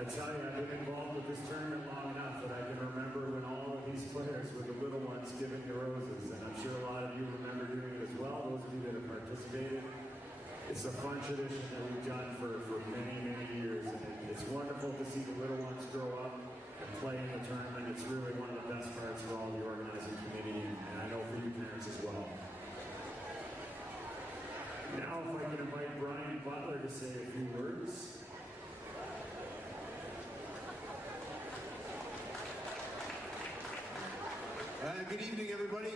I tell you, I've been involved with this tournament long enough that I can remember when all of these players were the little ones giving the roses, and I'm sure a lot of you remember doing it as well, those of you that have participated. It's a fun tradition that we've done for many, many years, and it's wonderful to see the little ones grow up and play in the tournament. It's really one of the best parts for all the organizing committee, and I know for you parents as well. Now if I can invite Brian Butler to say a few words. Good evening, everybody.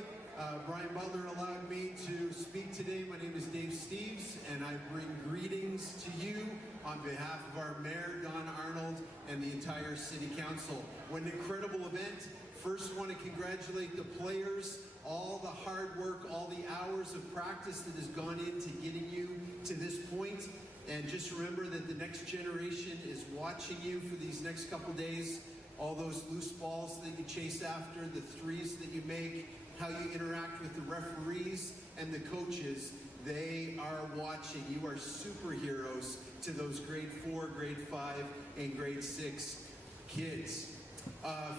Brian Butler allowed me to speak today. My name is Dave Steves, and I bring greetings to you on behalf of our Mayor, Don Arnold, and the entire City Council. What an incredible event. First, want to congratulate the players, all the hard work, all the hours of practice that has gone into getting you to this point. And just remember that the next generation is watching you for these next couple days. All those loose balls that you chase after, the threes that you make, how you interact with the referees and the coaches, they are watching. You are superheroes to those grade 4, grade 5, and grade 6 kids.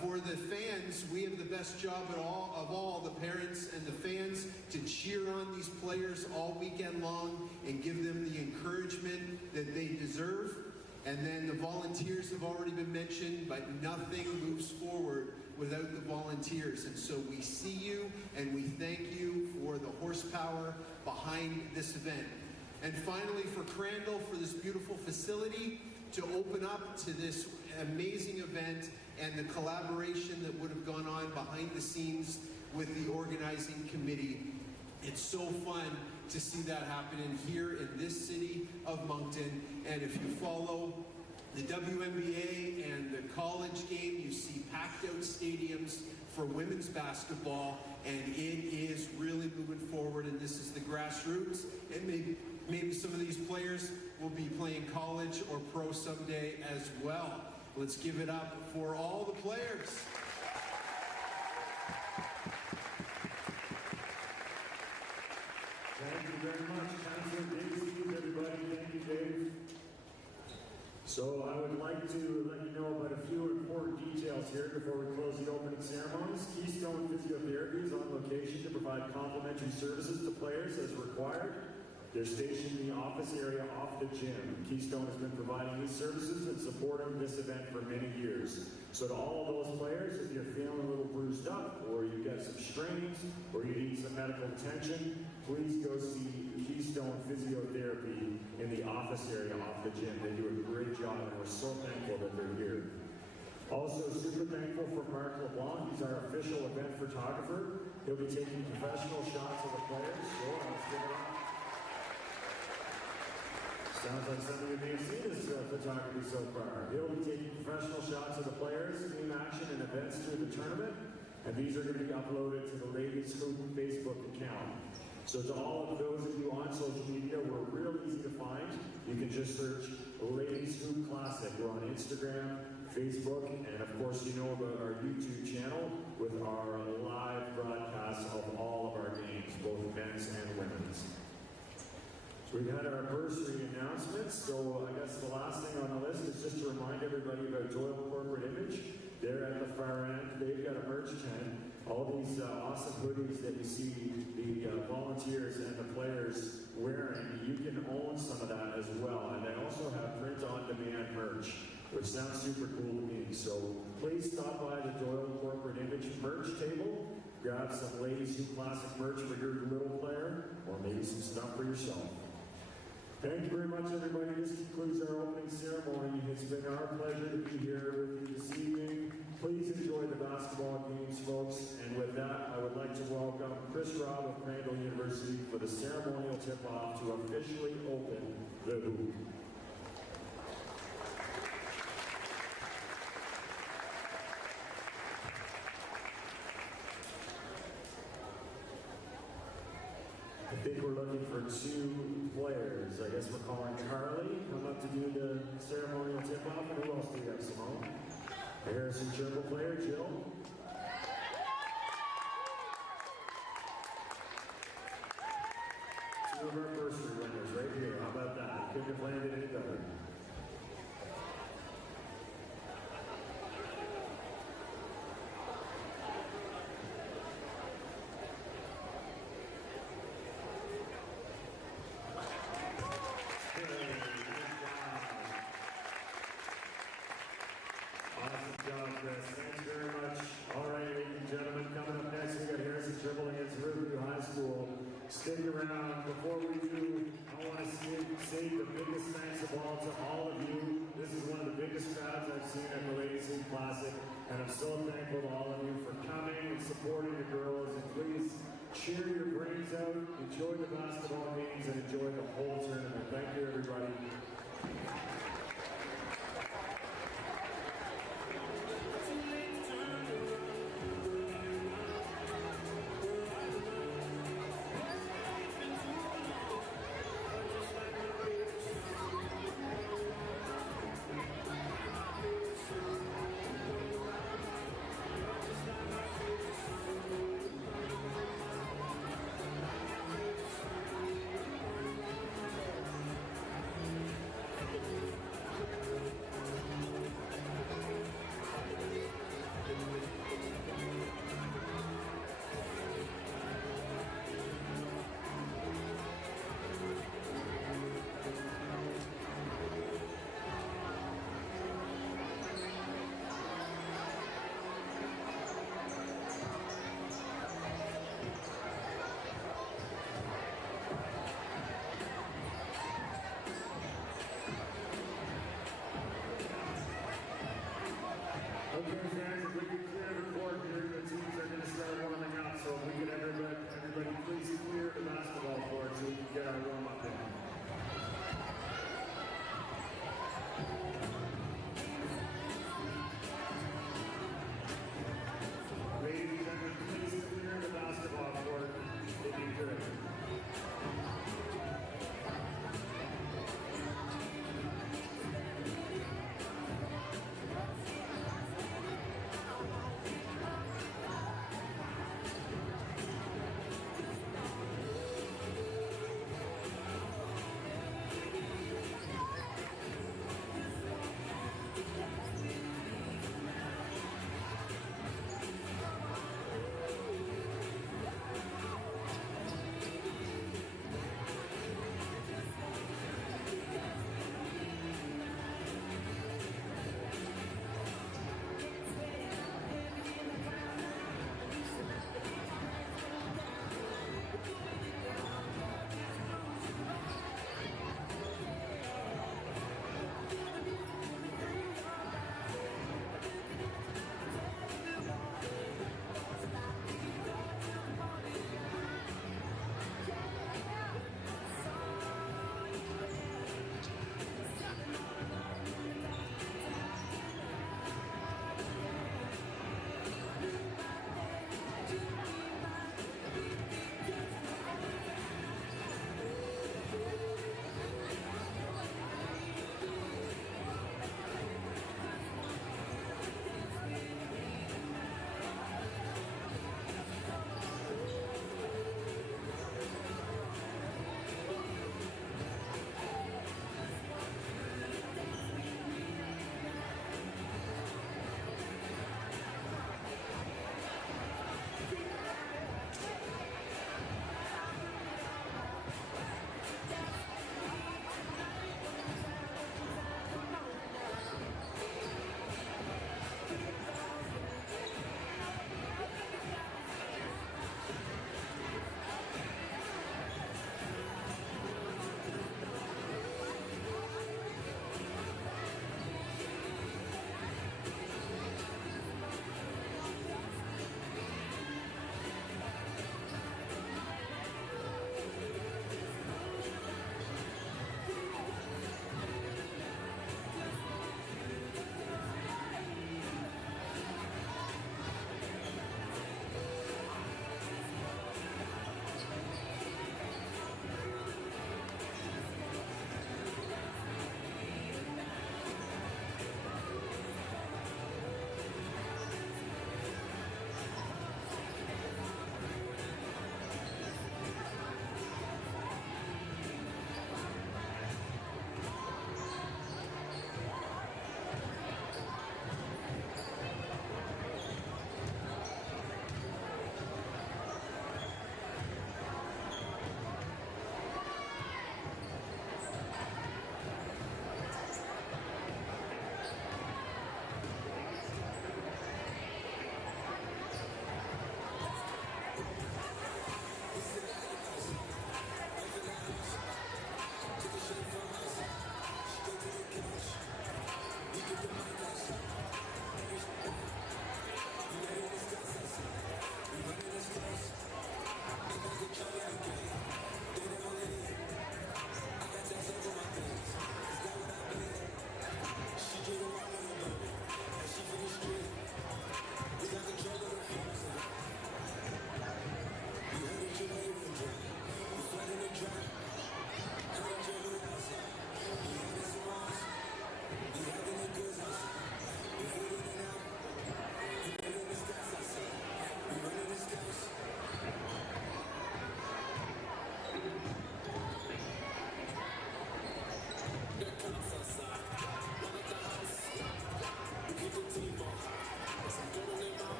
For the fans, we have the best job of all, the parents and the fans, to cheer on these players all weekend long and give them the encouragement that they deserve. And then the volunteers have already been mentioned, but nothing moves forward without the volunteers. And so we see you and we thank you for the horsepower behind this event. And finally, for Crandall, for this beautiful facility to open up to this amazing event and the collaboration that would have gone on behind the scenes with the organizing committee. It's so fun to see that happening here in this city of Moncton. And if you follow the WNBA and the college game, you see packed out stadiums for women's basketball, and it is really moving forward, and this is the grassroots. And maybe some of these players will be playing college or pro someday as well. Let's give it up for all the players. Thank you very much, Councilor Dave Steves, everybody. Thank you, Dave. So I would like to let you know about a few important details here before we close the opening ceremonies. Keystone Physiotherapy is on location to provide complimentary services to players as required. They're stationed in the office area off the gym. Keystone has been providing these services and supporting this event for many years. So to all of those players, if you're feeling a little bruised up, or you get some strains, or you need some medical attention, please go see Keystone Physiotherapy in the office area off the gym. They do a great job, and we're so thankful that they're here. Also, super thankful for Mark LeBlanc. He's our official event photographer. He'll be taking professional shots of the players. So let's give it up. Sounds like some of you may have seen his photography so far. He'll be taking professional shots of the players, team action, and events through the tournament. And these are going to be uploaded to the Ladies Hoop Facebook account. So to all of those of you on social media, we're real easy to find. You can just search Ladies Hoop Classic. We're on Instagram, Facebook, and of course you know about our YouTube channel with our live broadcasts of all of our games, both men's and women's. So we've had our anniversary announcements, so I guess the last thing on the list is just to remind everybody about Doyle Corporate Image. They're at the far end. They've got a merch tent. All these awesome hoodies that you see the volunteers and the players wearing, you can own some of that as well. And they also have print-on-demand merch, which sounds super cool to me. So please stop by the Doyle Corporate Image merch table, grab some Ladies Hoop Classic merch for your little player, or maybe some stuff for yourself. Thank you very much, everybody. This concludes our opening ceremony. It's been our pleasure to be here with you this evening. Please enjoy the basketball games, folks. And with that, I would like to welcome Chris Robb of Crandall University for the ceremonial tip-off to officially open the hoop. I think we're looking for two players. I guess we're calling Carly come up to do the ceremonial tip-off. And who else do we have, Simone? The Harrison Trimble player, Jill. Two of our bursary winners right here. How about that? Couldn't have landed any better. to all of you. This is one of the biggest crowds I've seen at the Ladies League Classic, and I'm so thankful to all of you for coming and supporting the girls. And please cheer your brains out, enjoy the basketball games, and enjoy the whole tournament. Thank you, everybody.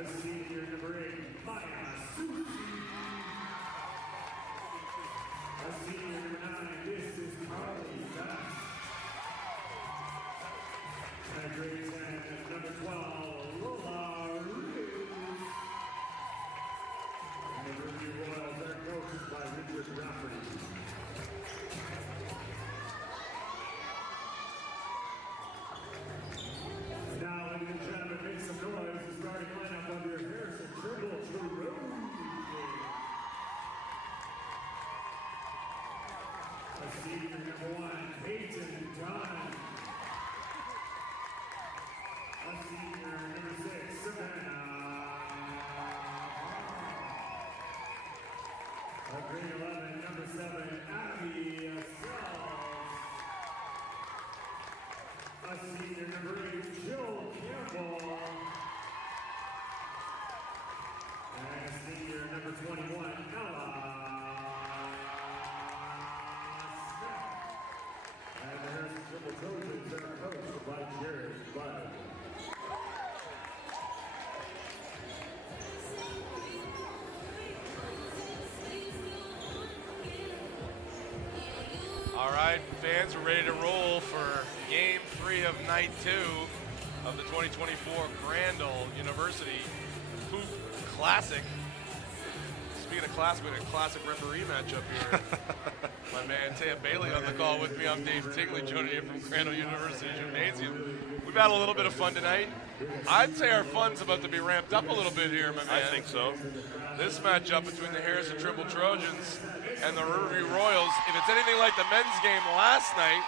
A senior number 8, Maya Sushi. A senior number 9, this is Carly Best. And grade 10, number 12, Lola Reeves. And the Riverview Royals are coached by Richard Rafferty. Now, ladies and gentlemen, make some noise. The starting lineup of your Harrison Trimble Riverview. A senior number 1, Peyton Dunn. A senior number 6, Savannah. A grade 11, number 7, Abby Sells. A senior number 8, Jill Campbell. And a senior number 21, Ella Smith. And the Harrison Trimble Trojans are coached by Jared Bud. All right, fans, we're ready to roll for Game 3 of Night 2 of the 2024 Crandall University Hoop Classic. Speaking of classic, we had a classic referee matchup here. My man Taya Bailey on the call with me. I'm Dave Tingley, joining you from Crandall University Gymnasium. We've had a little bit of fun tonight. I'd say our fun's about to be ramped up a little bit here, my man. I think so. This matchup between the Harrison Trimble Trojans and the Riverview Royals, if it's anything like the men's game last night,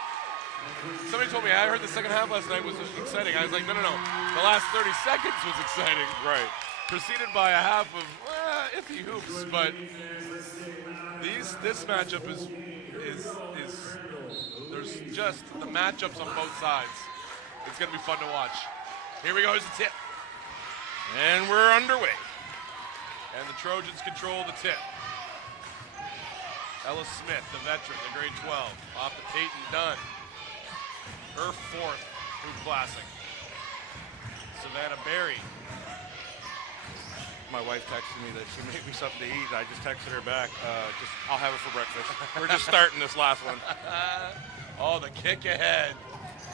somebody told me, I heard the second half last night was exciting. I was like, no. The last 30 seconds was exciting. Right. Preceded by a half of iffy hoops, but this matchup is there's just the matchups on both sides. It's going to be fun to watch. Here we go, here's the tip. And we're underway. And the Trojans control the tip. Ella Smith, the veteran, the grade 12, off to Peyton Dunn. Her 4th Hoop Classic. Savannah Berry. My wife texted me that she made me something to eat. I just texted her back. I'll have it for breakfast. We're just starting this last one. Oh, the kick ahead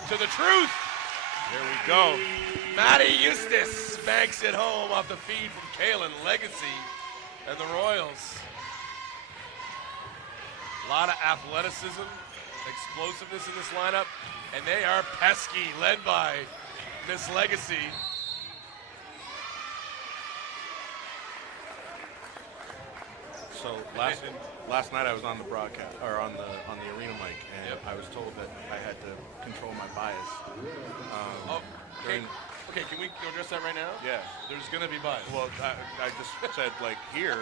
to the truth. There we go. Maddie Eustace banks it home off the feed from Kaylin Legacy and the Royals. A lot of athleticism, explosiveness in this lineup, and they are pesky, led by Miss Legacy. So last night I was on the broadcast or on the arena mic, and I was told that I had to control my bias. Okay, can we address that right now? Yeah. There's going to be bias. Well, I just said, like, here,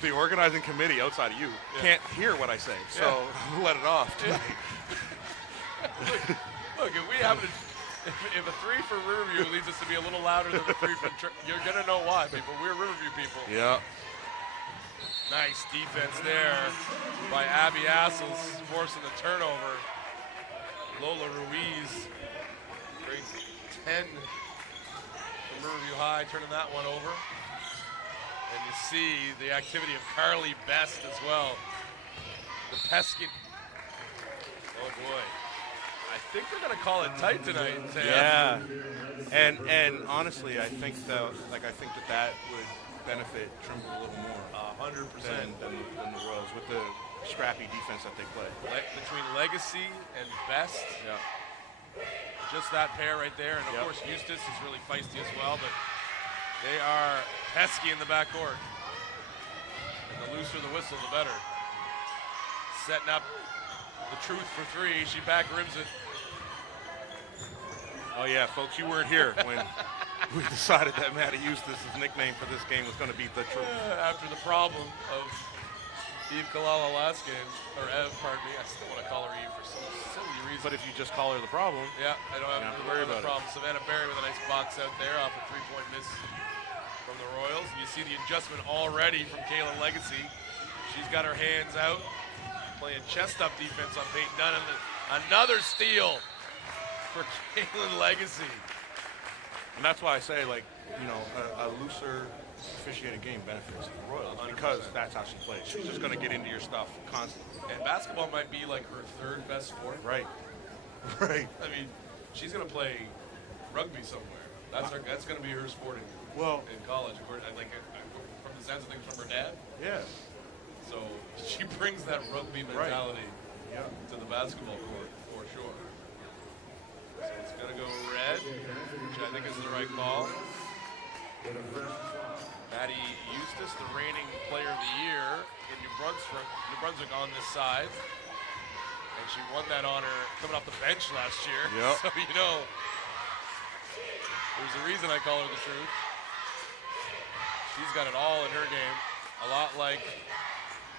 the organizing committee outside of you can't hear what I say, so let it off tonight. Look, if we have if a 3 for Riverview leads us to be a little louder than the 3 for you're going to know why, people. We're Riverview people. Yeah. Nice defense there by Abby Assels, forcing the turnover. Lola Ruiz, grade 10 from Riverview High, turning that one over. And you see the activity of Carly Best as well. The pesky. Oh boy. I think they're going to call it tight tonight, Sam. Yeah. And honestly, I think that would benefit Trimble a little more. 100%. Than the Royals with the scrappy defense that they play. Between Legacy and Best. Yeah. Just that pair right there. And of course, Eustace is really feisty as well, but they are pesky in the backcourt. And the looser the whistle, the better. Setting up the truth for 3. She back rims it. Oh yeah, folks, you weren't here when we decided that Maddie Eustace's nickname for this game was going to be the truth. After the problem of Eve Kalala last game, or Ev, pardon me. I still want to call her Eve for some silly reason. But if you just call her the problem, yeah, I don't have to worry about problem. Savannah Berry with a nice box out there off a 3-point miss from the Royals. You see the adjustment already from Kaylin Legacy. She's got her hands out, playing chest-up defense on Peyton Dunn. And another steal for Kaylin Legacy. and that's why I say, like, you know, a looser officiated game benefits the Royals because that's how she plays. She's just going to get into your stuff constantly. And basketball might be like her third best sport. Right. Right. I mean, she's going to play rugby somewhere. That's going to be her sport in college, like from the sense of things from her dad. Yeah. So she brings that rugby mentality to the basketball court for sure. So it's going to go red, which I think is the right call. Maddie Eustace, the reigning player of the year in New Brunswick on this side. And she won that honor coming off the bench last year. Yep. So, you know, there's a reason I call her the truth. She's got it all in her game. A lot like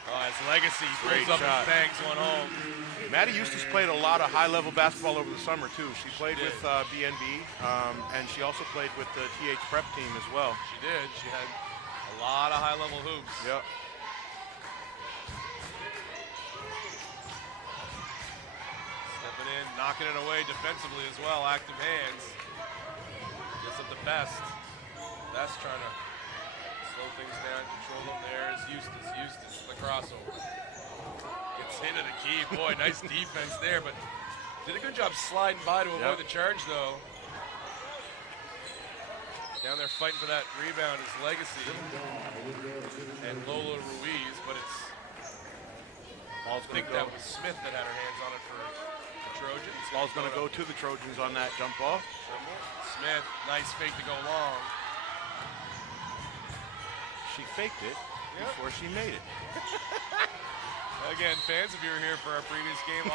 it's Legacy. Great Pulls up shot. and bangs one home. Maddie Eustace played a lot of high-level basketball over the summer, too. She played with BNB, and she also played with the TH Prep team as well. She did. She had a lot of high-level hoops. Yep. Stepping in, knocking it away defensively as well. Active hands. Gets up the best. Best trying to slow things down, control them. There's Eustace, the crossover. Gets into the key. Boy, nice defense there, but did a good job sliding by to avoid the charge, though. Down there fighting for that rebound is Legacy and Lola Ruiz, but I think that was Smith that had her hands on it for the Trojans. Ball's going to go to the Trojans on that jump ball. Smith, nice fake to go long. She faked it before she made it. Again, fans, if you were here for our previous game,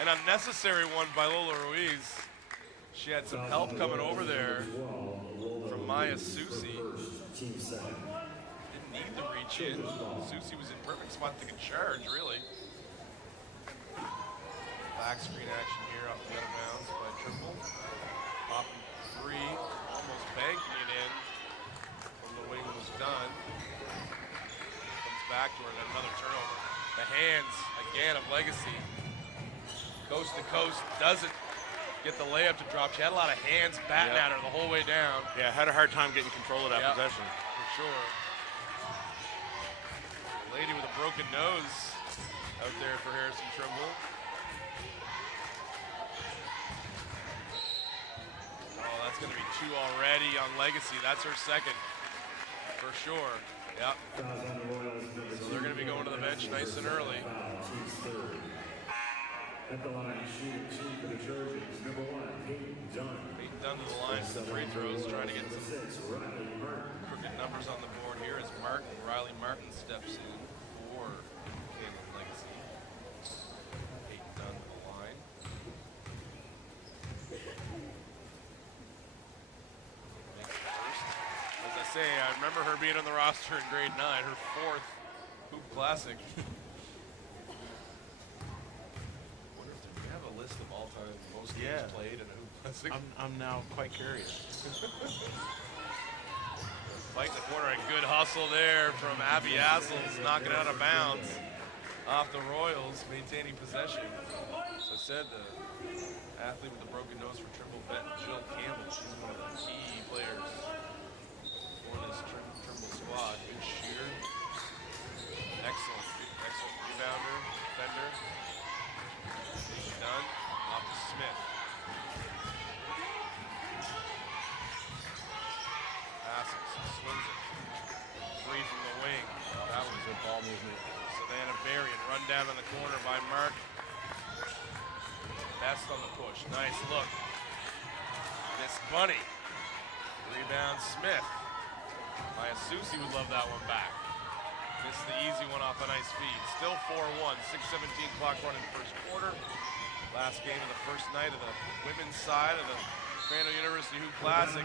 an unnecessary one by Lola Ruiz. She had some help coming over there from Maya Susi. Didn't need to reach in. Susi was in perfect spot to take a charge, really. Back screen action here off the out of bounds by Trimble. Popping three, almost banking it in when the wing was done. Comes back to her and another turnover. The hands, again, of Legacy. Coast to coast, doesn't get the layup to drop. She had a lot of hands batting at her the whole way down. Yeah, had a hard time getting control of that possession. For sure. A lady with a broken nose out there for Harrison Trimble. Oh, that's going to be two already on Legacy. That's her second, for sure. Yep. So they're going to be going to the bench nice and early. At the line, shooting two for the Trojans. Number 1, Peyton Dunn. Peyton Dunn to the line for the free throws, trying to get some crooked numbers on the board here as Riley Martin steps in for Canyon Legacy. Peyton Dunn to the line. As I say, I remember her being on the roster in grade 9, her 4th Hoop Classic. Wonder if we have a list of all-time most games played in a Hoop Classic. I'm now quite curious. Fight in the corner, a good hustle there from Abby Assels, knocking it out of bounds off the Royals, maintaining possession. So I said the athlete with the broken nose for Trimble Bet, Jill Campbell. She's one of the key players for this Trimble squad. Good shooter, excellent rebounder, defender. Done, off to Smith. Swings it. Free from the wing. That was a ball movement. Savannah Varian run down in the corner by Mark. Best on the push. Nice look. Miss Bunny. Rebound Smith. Maya Susi would love that one back. Missed the easy one off a nice feed. Still 4-1. 6:17 clock running first quarter. Last game of the first night of the women's side of the Crandall University Hoop Classic.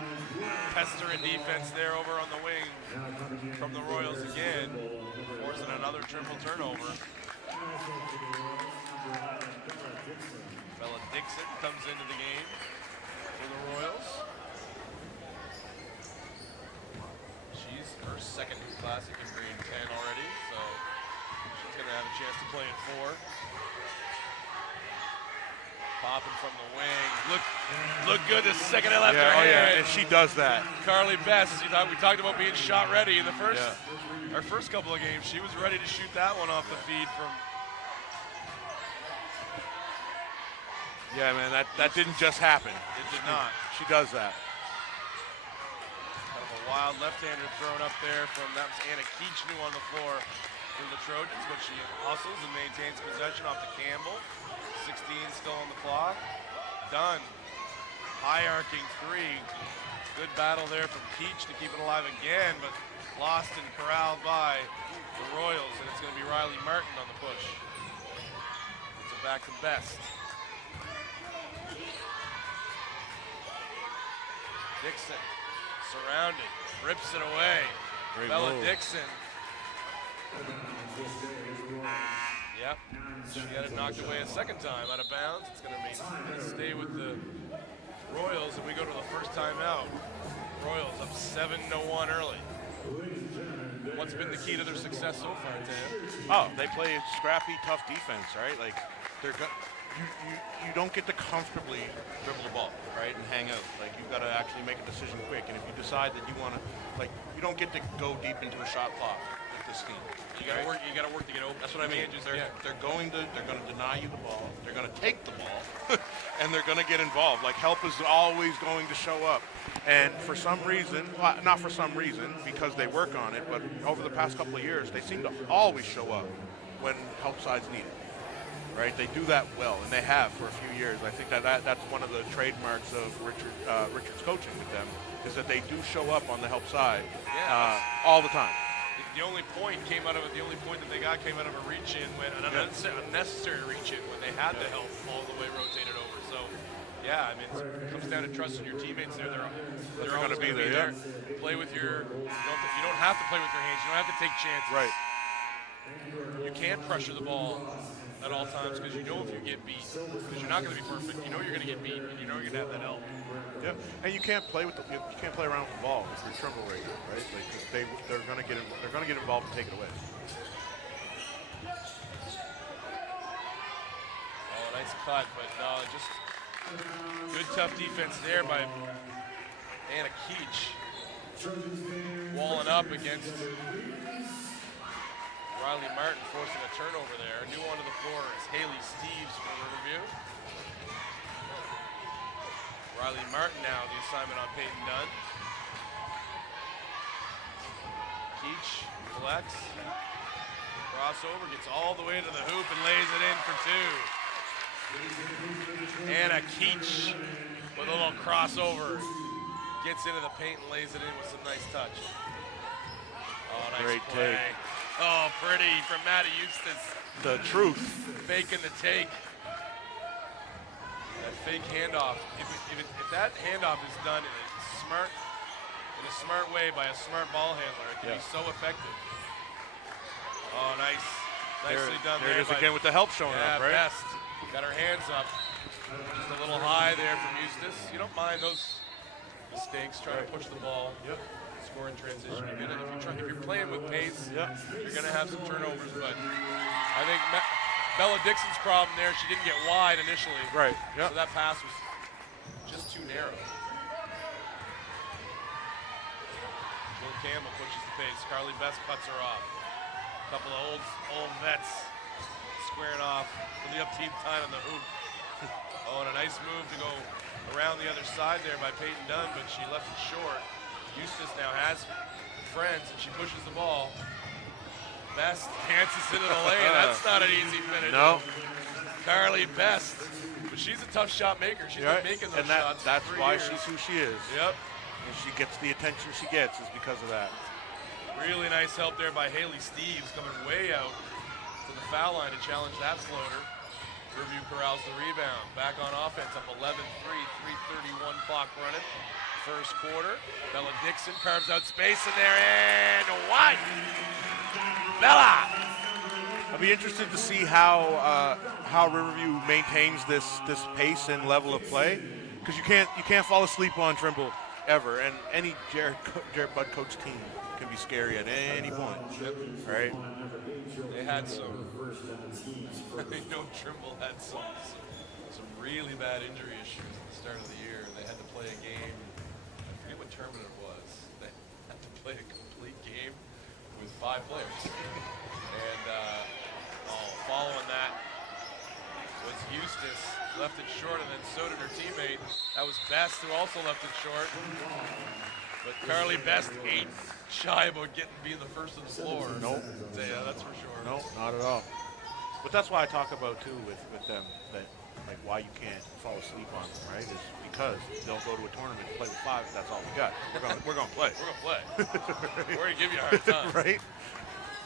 Pester in defense there over on the wing from the Royals again, forcing another Trimble turnover. Bella Dixon comes into the game for the Royals. She's her second Hoop Classic in grade 10 already, so she's going to have a chance to play in 4. Popping from the wing. Look good the second I left her Oh yeah, hand. and she does that. Carly Best, we talked about being shot ready in the our first couple of games. She was ready to shoot that one off the feed from. Yeah, man, that didn't just happen. It did not. She does that. Kind of a wild left-hander thrown up there from, that was Anna Keechnu on the floor for the Trojans, but she hustles and maintains possession off to Campbell. 16 still on the clock. Dunn, high arcing three. Good battle there from Keech to keep it alive again, but lost and corralled by the Royals, and it's going to be Riley Martin on the push. It's a back to Best. Dixon, surrounded, rips it away. Great Bella move. Dixon. Yep, she got it knocked away a second time out of bounds. It's going to stay with the Royals, and we go to the first timeout. Royals up 7-1 early. What's been the key to their success so far, Tam? Oh, they play scrappy, tough defense, right? Like you don't get to comfortably dribble the ball, right, and hang out. Like you've got to actually make a decision quick. And if you decide that you want to, like, you don't get to go deep into a shot clock with this team. You got to work. You got to work to get open. That's what I mean. They're going to deny you the ball. They're going to take the ball, and they're going to get involved. Like help is always going to show up. And for some reason, well, not for some reason, because they work on it, but over the past couple of years, they seem to always show up when help sides need it. Right, they do that well, and they have for a few years. I think that's one of the trademarks of Richard's coaching with them, is that they do show up on the help side all the time. The only point came out of it. The only point that they got came out of a reach-in, an unnecessary reach-in when they had the help all the way rotated over. So, yeah, I mean, it comes down to trusting your teammates there. They're going to be there. Play with your. You don't have to play with your hands. You don't have to take chances. Right. You can't pressure the ball at all times because you know if you get beat, because you're not going to be perfect. You know you're going to get beat, and you know you're going to have that help. Yeah, and you can't play around with the ball if you're Trimble right here, right? Like they're going to get involved and take it away. Oh, nice cut, but no, just good tough defense there by Anna Keech. Walling up against Riley Martin, forcing a turnover there. New onto the floor is Haley Steves for Riverview. Riley Martin now, the assignment on Peyton Dunn. Keech collects. Crossover, gets all the way to the hoop and lays it in for two. Anna Keech with a little crossover. Gets into the paint and lays it in with some nice touch. Oh, nice Great play. take. Oh, pretty from Maddie Eustace. The truth. Faking the take. That fake handoff. If that handoff is done in a smart way by a smart ball handler, it can be so effective. Oh, nice. Nicely done there. There it is again with the help showing up, right? Best. Got her hands up. Just a little high there from Eustace. You don't mind those mistakes, trying to push the ball. Yep. Score in transition. If you're playing with pace, you're going to have some turnovers. But I think Bella Dixon's problem there, she didn't get wide initially. Right. Yep. So that pass was just too narrow. Jill Campbell pushes the pace. Carly Best cuts her off. A couple of old vets squaring off for the up-team time on the hoop. Oh, and a nice move to go around the other side there by Peyton Dunn, but she left it short. Eustace now has friends, and she pushes the ball. Best dances into the lane. That's not an easy finish. No. Carly Best, but she's a tough shot maker. She's been making those shots. That's for why years. she's who she is. Yep. And she gets the attention she gets is because of that. Really nice help there by Haley Steves, coming way out to the foul line to challenge that floater. Riverview corrals the rebound. Back on offense, up 11-3, 3:31 clock running. First quarter. Bella Dixon carves out space in there, and one. Bella! I'll be interested to see how Riverview maintains this pace and level of play, because you can't fall asleep on Trimble ever, and any Jared Budd coach team can be scary at any point. Yep. Right? They had some. I know Trimble had some really bad injury issues at the start of the year. They had to play a game. I forget what tournament it was. They had to play a complete game with 5 players. And following that was Eustace, left it short, and then so did her teammate. That was Best, who also left it short. But Carly Best ain't shy about being the first on the floor. Nope. Yeah, that's for sure. No, not at all. But that's why I talk about too with them that like why you can't fall asleep on them, right? Is because they'll go to a tournament and play with 5. That's all we got. We're gonna play. We're gonna play. We're gonna give you a hard time. Right.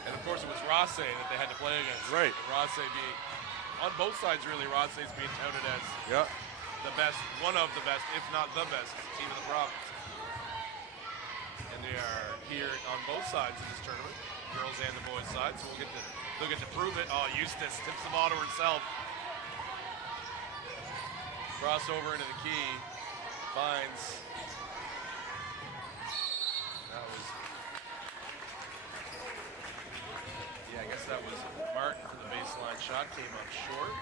And of course it was Rosse that they had to play against. Right. And Rosse being, on both sides really, Rosse is being touted as the best, one of the best, if not the best team in the province. And they are here on both sides of this tournament, girls and the boys side, so they'll get to prove it. Oh, Eustace tips the ball to herself. Crossover into the key, finds. That was, I guess that was Martin for the baseline shot, came up short.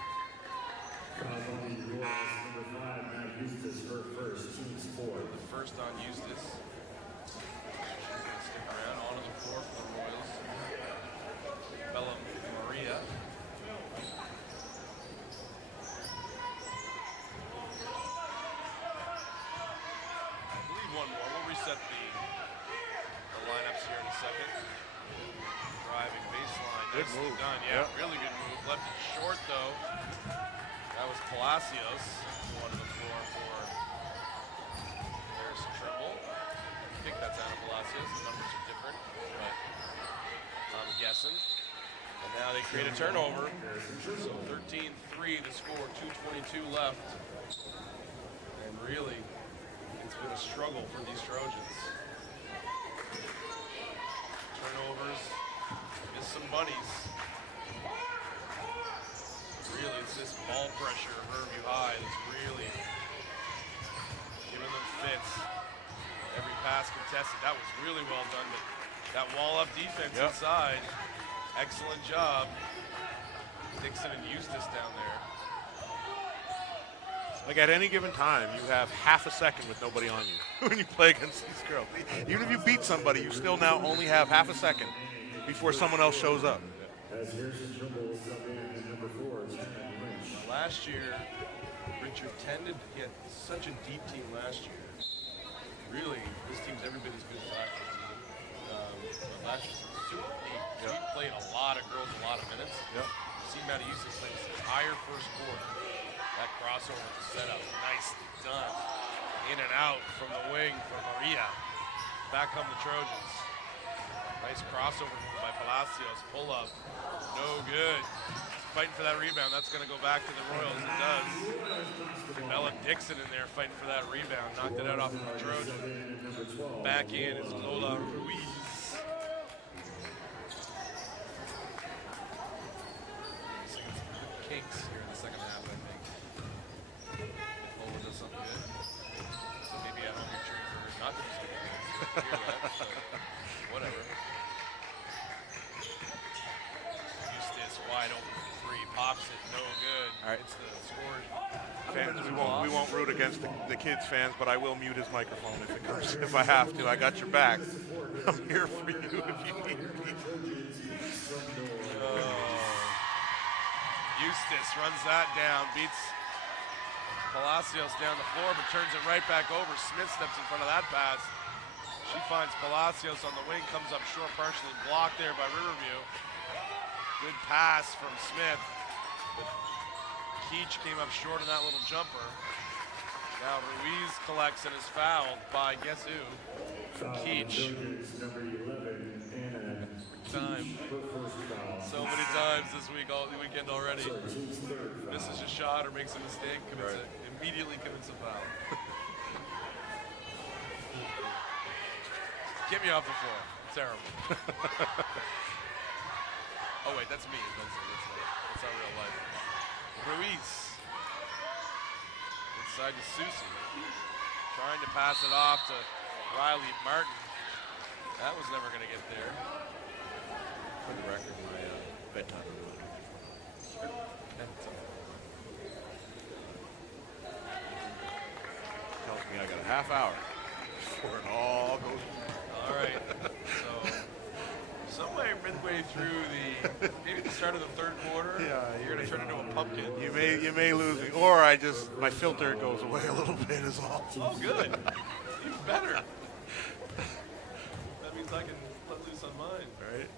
Number 5, Matt Eustace, her first, team's 4. First on Eustace. She's going to stick around. On to the floor for the Royals. Bella Maria. I believe one more. We'll reset the lineups here in a second. Driving baseline. Good Nicely move. done. Yeah, really good move. Left it short, though. That was Palacios, who wanted the floor for Harrison Trimble. I think that's Anna Palacios. The numbers are different, but I'm guessing. And now they create a turnover. So 13-3 to score, 2:22 left. And really, it's been a struggle for these Trojans. Turnovers, miss some bunnies. Really, it's this ball pressure of Riverview High that's really giving them fits. Every pass contested. That was really well done. That wall-up defense inside. Excellent job. Dixon and Eustace down there. Like at any given time, you have half a second with nobody on you when you play against these girls. Even if you beat somebody, you still now only have half a second before someone else shows up. As Harrison Trimble is coming in at number 4, is Lynch. Last year, Richard tended to get such a deep team last year. Really, this team's every bit as good as last year's team. But last year's super deep. He played a lot of girls, a lot of minutes. See Matty Eustace play his entire first quarter. That crossover set up, nicely done. In and out from the wing from Maria. Back come the Trojans. Nice crossover by Palacios. Pull up, no good. Fighting for that rebound. That's going to go back to the Royals. It does. Bella Dixon in there fighting for that rebound. Knocked it out off of the Trojan. Back in is Lola Ruiz. Kinks here in the second half, I think. Lola does something good. So maybe at home you're cheering for her not to do something good. Hear that, so whatever. Eustace wide open for 3, pops it, no good. All right. It's the score. Fans, we won't root against the kids' fans, but I will mute his microphone if it comes. If I have to, I got your back. I'm here for you if you need me. Eustace runs that down, beats Palacios down the floor, but turns it right back over. Smith steps in front of that pass. She finds Palacios on the wing, comes up short, partially blocked there by Riverview. Good pass from Smith, but Keach came up short on that little jumper. Now Ruiz collects and is fouled by guess who? Keach. Number 11, Anna. Time. So many times this week, all the weekend already. Misses a shot or makes a mistake, immediately commits a foul. Get me off the floor. Terrible. Oh wait, that's me. That's not real life. Ruiz. Inside to Susie. Trying to pass it off to Riley Martin. That was never going to get there. For the record, my bedtime. half hour before it all goes. All right. So somewhere midway through maybe the start of the third quarter, you're gonna turn into a pumpkin. You may lose me, or my filter goes away a little bit is all. Oh, good. Even better. That means I can let loose on mine. Right.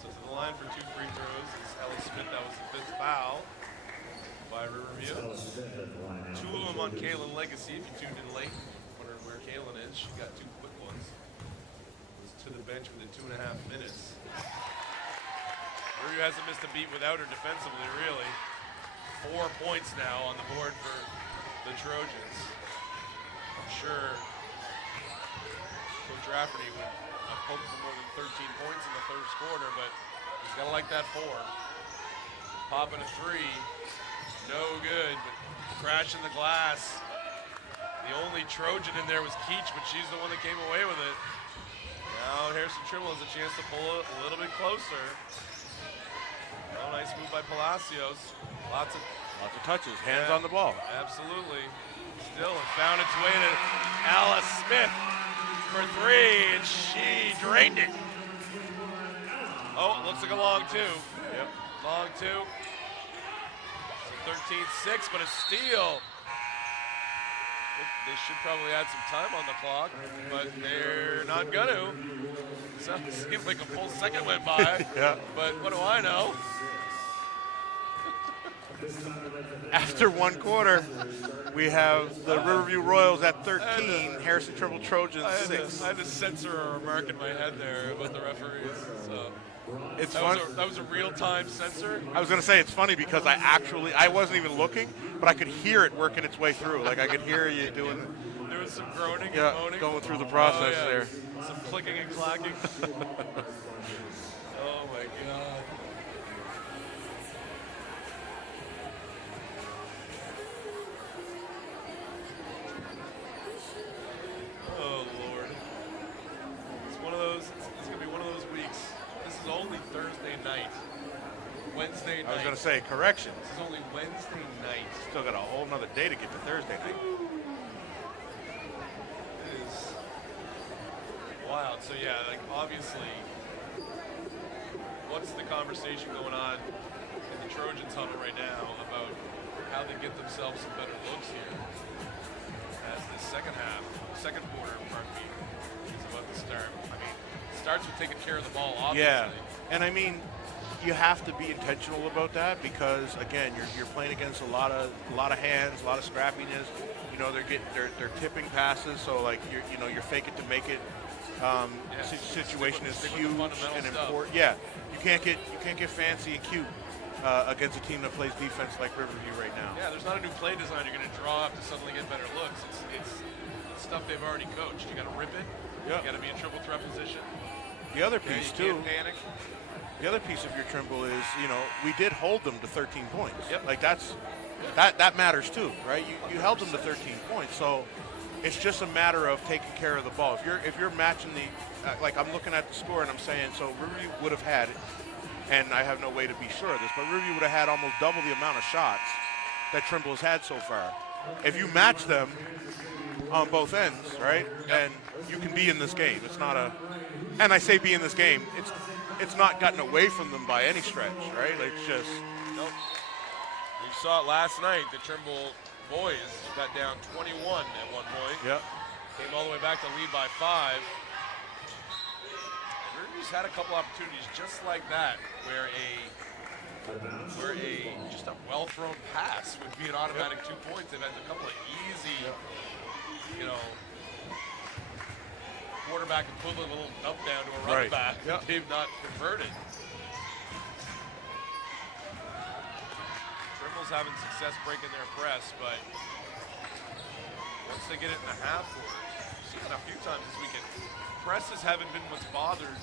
So to the line for 2 free throws is Ellis Smith. That was the 5th foul by Riverview. 2 of them on Kaylin Legacy. If you tuned in late, wondering where Kaylin is, she got 2 quick ones. Was to the bench within 2.5 minutes. Riverview hasn't missed a beat without her defensively, really. 4 points now on the board for the Trojans. I'm sure Coach Rafferty would have hoped for more than 13 points in the first quarter, but he's got to like that 4. Popping a 3, no good, but crashing the glass. The only Trojan in there was Keach, but she's the one that came away with it. Now Harrison Trimble has a chance to pull it a little bit closer. Oh, nice move by Palacios. Lots of touches, hands on the ball. Absolutely. Still, it found its way to Alice Smith for 3, and she drained it. Oh, it looks like a long 2. Yep. Long 2. So 13-6, but a steal. They should probably add some time on the clock, but they're not gonna. Seems like a full second went by. Yeah. But what do I know? After 1 quarter, we have the Riverview Royals at 13, Harrison Trimble Trojans 6. I had to censor a remark in my head there about the referees. So It's that fun. that was a real-time censor. I was going to say it's funny because I wasn't even looking, but I could hear it working its way through. Like I could hear you doing. There was some groaning and moaning. Going through the process there. Some clicking and clacking. Oh my God. Oh Lord. It's gonna be one of those weeks. This is only Thursday night. Wednesday night. I was going to say correction. This is only Wednesday night. Still got a whole nother day to get to Thursday night. It is wild. So yeah, like obviously, what's the conversation going on in the Trojans huddle right now about how they get themselves some better looks here as the second quarter, pardon me, is about to start. I mean, it starts with taking care of the ball, obviously. Yeah, and I mean, you have to be intentional about that because again, you're playing against a lot of hands, a lot of scrappiness. You know, they're tipping passes, so like you're fake it to make it. Situation is huge and important. Yeah, you can't get fancy and cute against a team that plays defense like Riverview right now. Yeah, there's not a new play design you're going to draw up to suddenly get better looks. It's stuff they've already coached. You got to rip it. Yeah. You got to be in triple threat position. The other piece you can't panic. The other piece of your Trimble is, we did hold them to 13 points. Yep. Like that matters too, right? You held them to 13 points, so it's just a matter of taking care of the ball. If you're matching like I'm looking at the score and I'm saying, so Riverview would have had, and I have no way to be sure of this, but Riverview would have had almost double the amount of shots that Trimble has had so far. If you match them on both ends, right, and you can be in this game. It's not and I say be in this game. It's not gotten away from them by any stretch, right? Like it's just. Nope. We saw it last night. The Trimble boys got down 21 at one point. Yep. Came all the way back to lead by 5. Riverview's had a couple opportunities just like that, where just a well-thrown pass would be an automatic 2 points. They've had a couple of easy, quarterback equivalent little dump down to a running back. Yep. They've not converted. Trimble's having success breaking their press, but once they get it in the half court, we've seen it a few times this weekend. Presses haven't been what's bothered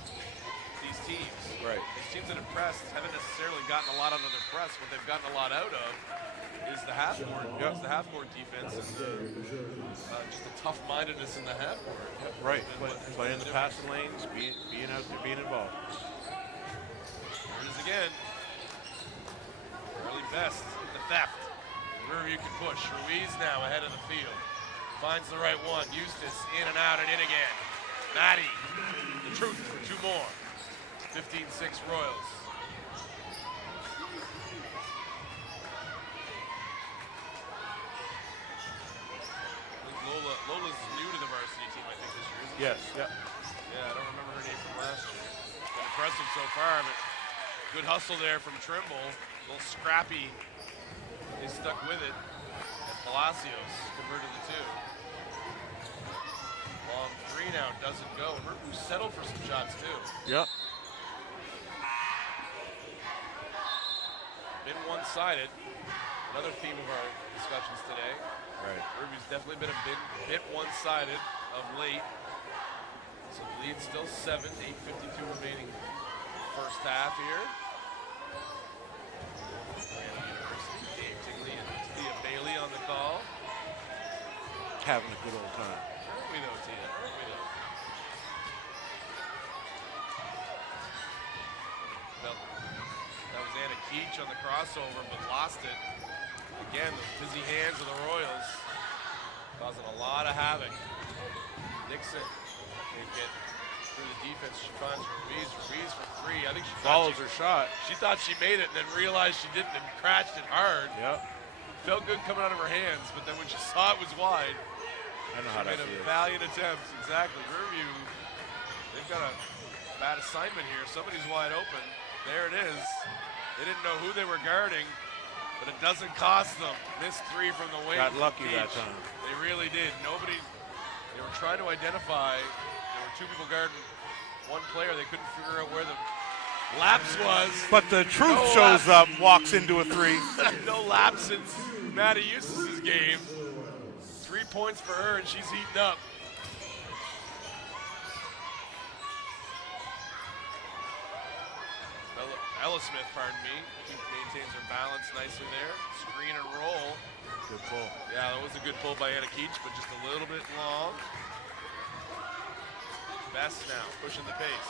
these teams. Right. These teams that have pressed haven't necessarily gotten a lot out of their press. What they've gotten a lot out of is the half court. Is the half court defense and just the tough-mindedness in the half court. Right. Playing the passing lanes, being out there, being involved. Here it is again. Early best, the theft. Riverview can push. Ruiz now ahead of the field. Finds the right one. Eustace in and out and in again. Maddie, the truth for 2 more. 15-6 Royals. Lola's new to the varsity team, I think, this year, isn't Yes. she? Yeah. Yeah, I don't remember her name from last year. Been impressive so far, but good hustle there from Trimble. A little scrappy. They stuck with it. And Palacios converted the 2. Long 3 now, doesn't go. And Riverview settled for some shots, too. Yep. Been one-sided. Another theme of our discussions today. Right. Riverview's definitely been a bit one-sided of late. So the lead still 7, 8:52 remaining first half here. Crandall University, Dave Tigley and Tia Bailey on the call. Having a good old time. Aren't we though, Tia? Aren't we though? That was Anna Keach on the crossover, but lost it. Again, the busy hands of the Royals causing a lot of havoc. Dixon can't get through the defense. She finds Ruiz. Ruiz for 3. I think she Follows her shot. She thought she made it and then realized she didn't and crashed it hard. Yep. Felt good coming out of her hands, but then when she saw it was wide, I know she how that made a feels. valiant attempt. Exactly. Riverview, they've got a bad assignment here. Somebody's wide open. There it is. They didn't know who they were guarding, but it doesn't cost them. Missed 3 from the wing. Got lucky that Keach. time. They really did. They were trying to identify. There were 2 people guarding one player. They couldn't figure out where the lapse was. But the truth No shows lapse. up, walks into a 3. No lapse in Maddie Eustace's game. 3 points for her, and she's heating up. Ella Smith, pardon me, maintains her balance nicely there. Screen and roll. Good pull. Yeah, that was a good pull by Anna Keach, but just a little bit long. Best now, pushing the pace.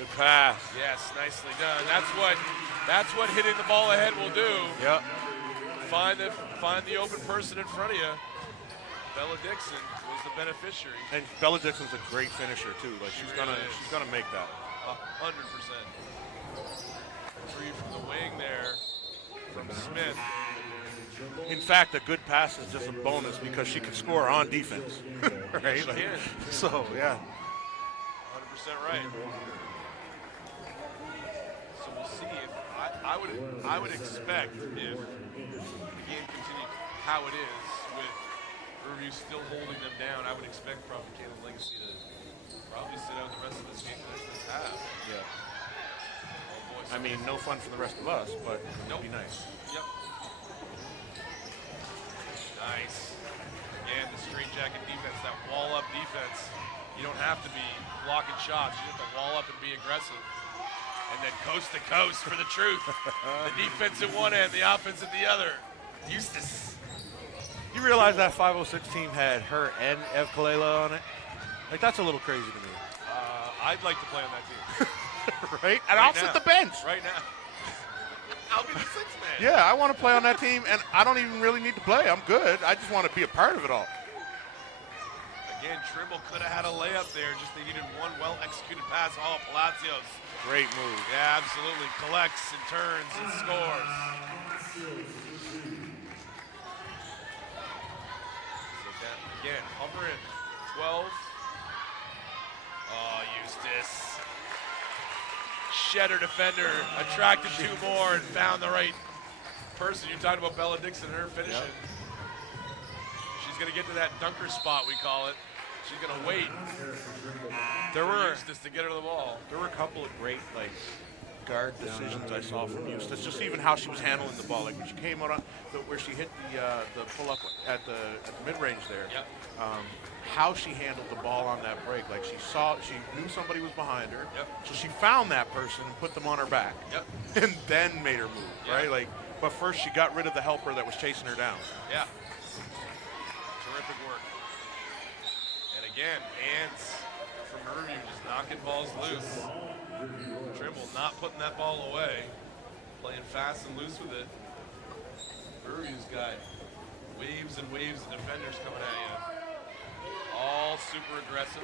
Good pass. Yes, nicely done. That's what hitting the ball ahead will do. Yep. Find the open person in front of you. Bella Dixon was the beneficiary. And Bella Dixon's a great finisher too. Like She she's really gonna make that. 100%. 3 from the wing there from Smith. In fact, a good pass is just a bonus because she can score on defense. Right? She can. So yeah. 100% right. So we'll see if I would expect if the game continues how it is with Riverview still holding them down, I would expect probably Caleb Legacy to probably sit out the rest of this game, the rest of this half. Yeah. Oh boy, I mean, no fun for the rest of us, but it'd be nice. Yep. Nice. Again, the straight jacket defense, that wall up defense. You don't have to be blocking shots. You just have to wall up and be aggressive. And then coast to coast for the truth. The defense at one end, the offense at the other. Eustace. You realize that 506 team had her and Ev Kalela on it? Like, that's a little crazy to me. I'd like to play on that team. Right? And I'll sit the bench. Right now. I'll be the sixth man. Yeah, I want to play on that team, and I don't even really need to play. I'm good. I just want to be a part of it all. Again, Trimble could have had a layup there. Just they needed one well-executed pass. Oh, Palacios. Great move. Yeah, absolutely. Collects and turns and scores. So that, again, hover in. 12. Oh, Eustace. Shedder defender. Attracted 2 more and found the right person. You're talking about Bella Dixon and her finishing. Yep. She's going to get to that dunker spot, we call it. She's going to wait There for were Eustace to get her the ball. there were a couple of great guard decisions I saw from Eustace. Just even how she was handling the ball. Like when she came out on where she hit the pull up at the mid range there. Yep. How she handled the ball on that break. Like she knew somebody was behind her. Yep. So she found that person and put them on her back. Yep. And then made her move. Yeah. Right? But first she got rid of the helper that was chasing her down. Yeah. Terrific work. And again, hands from Riverview just knocking balls loose. Trimble not putting that ball away. Playing fast and loose with it. Riverview's got waves and waves of defenders coming at you. ball, super aggressive.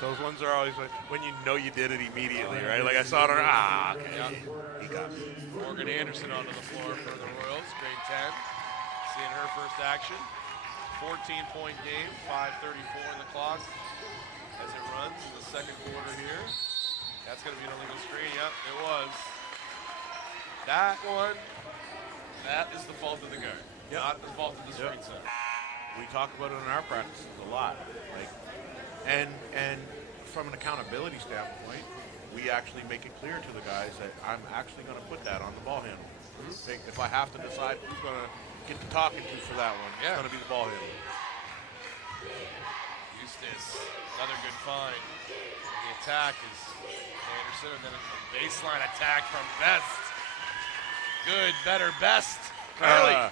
Those ones are always like when you know you did it immediately, right? Like I saw it on, okay. Yeah. He got me. Morgan Anderson onto the floor for the Royals, grade 10. Seeing her first action. 14-point game, 5:34 in the clock as it runs in the second quarter here. That's going to be an illegal screen. Yep, it was. That one, that is the fault of the guard, not the fault of the screen center. We talk about it in our practices a lot. Like, and from an accountability standpoint, we actually make it clear to the guys that I'm actually going to put that on the ball handle. If I have to decide who's going to get the talking to for that one, it's going to be the ball handle. Eustace, another good find. The attack is Anderson, and then a baseline attack from Best. Good, better, Best. Early.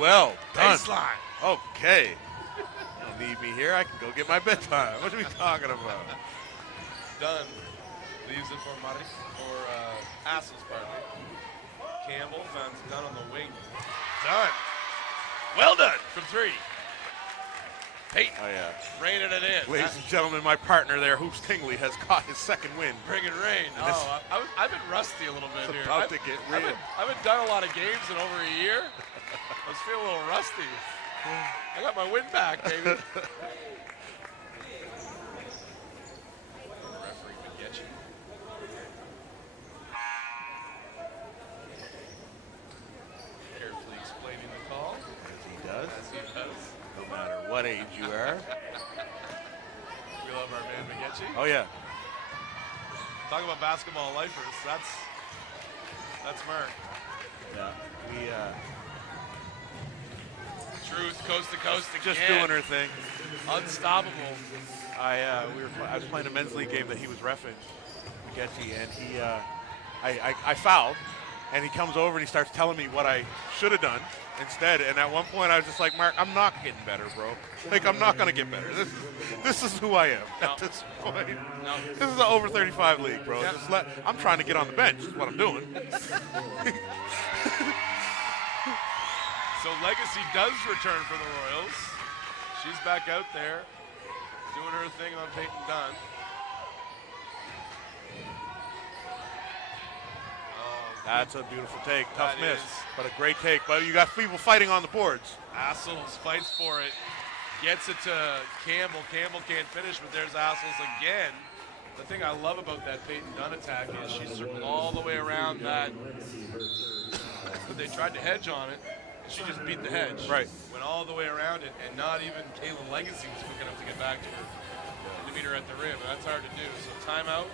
Well done. Baseline. Okay. You don't need me here. I can go get my bedtime. What are we talking about? Dunn leaves it for Hassels, pardon me. Campbell finds Dunn on the wing. Dunn. Well done from three. Peyton. Oh, yeah. Reining it in. Ladies and gentlemen, my partner there, Hoops Tingley, has caught his second win. Bring it rain. Oh, I've been rusty a little bit here. About to get real. I haven't done a lot of games in over a year. I was feeling a little rusty. I got my win back, baby. Referee Magetchi. Carefully explaining the call. As he does. As he does. No matter what age you are. We love our man Magetchi. Oh, yeah. Talk about basketball lifers. That's Mark. Yeah. We, Truth, coast to coast again. just doing her thing. Unstoppable. I was playing a men's league game that he was reffing, Magetchi, and he I fouled, and he comes over and he starts telling me what I should have done instead. And at one point I was just like, Mark, I'm not getting better, bro. Like, I'm not gonna get better. This is who I am at this point. No. This is an over 35 league, bro. Yep. I'm trying to get on the bench. Is what I'm doing. So Legacy does return for the Royals. She's back out there doing her thing on Peyton Dunn. That's a beautiful take. Tough That miss, is. but a great take. But you got people fighting on the boards. Assels fights for it. Gets it to Campbell. Campbell can't finish, but there's Assels again. The thing I love about that Peyton Dunn attack is she circled all the way around that. But they tried to hedge on it. She just beat the hedge. Right. Went all the way around it, and not even Kayla Legacy was quick enough to get back to her and to meet her at the rim. And that's hard to do. So timeout.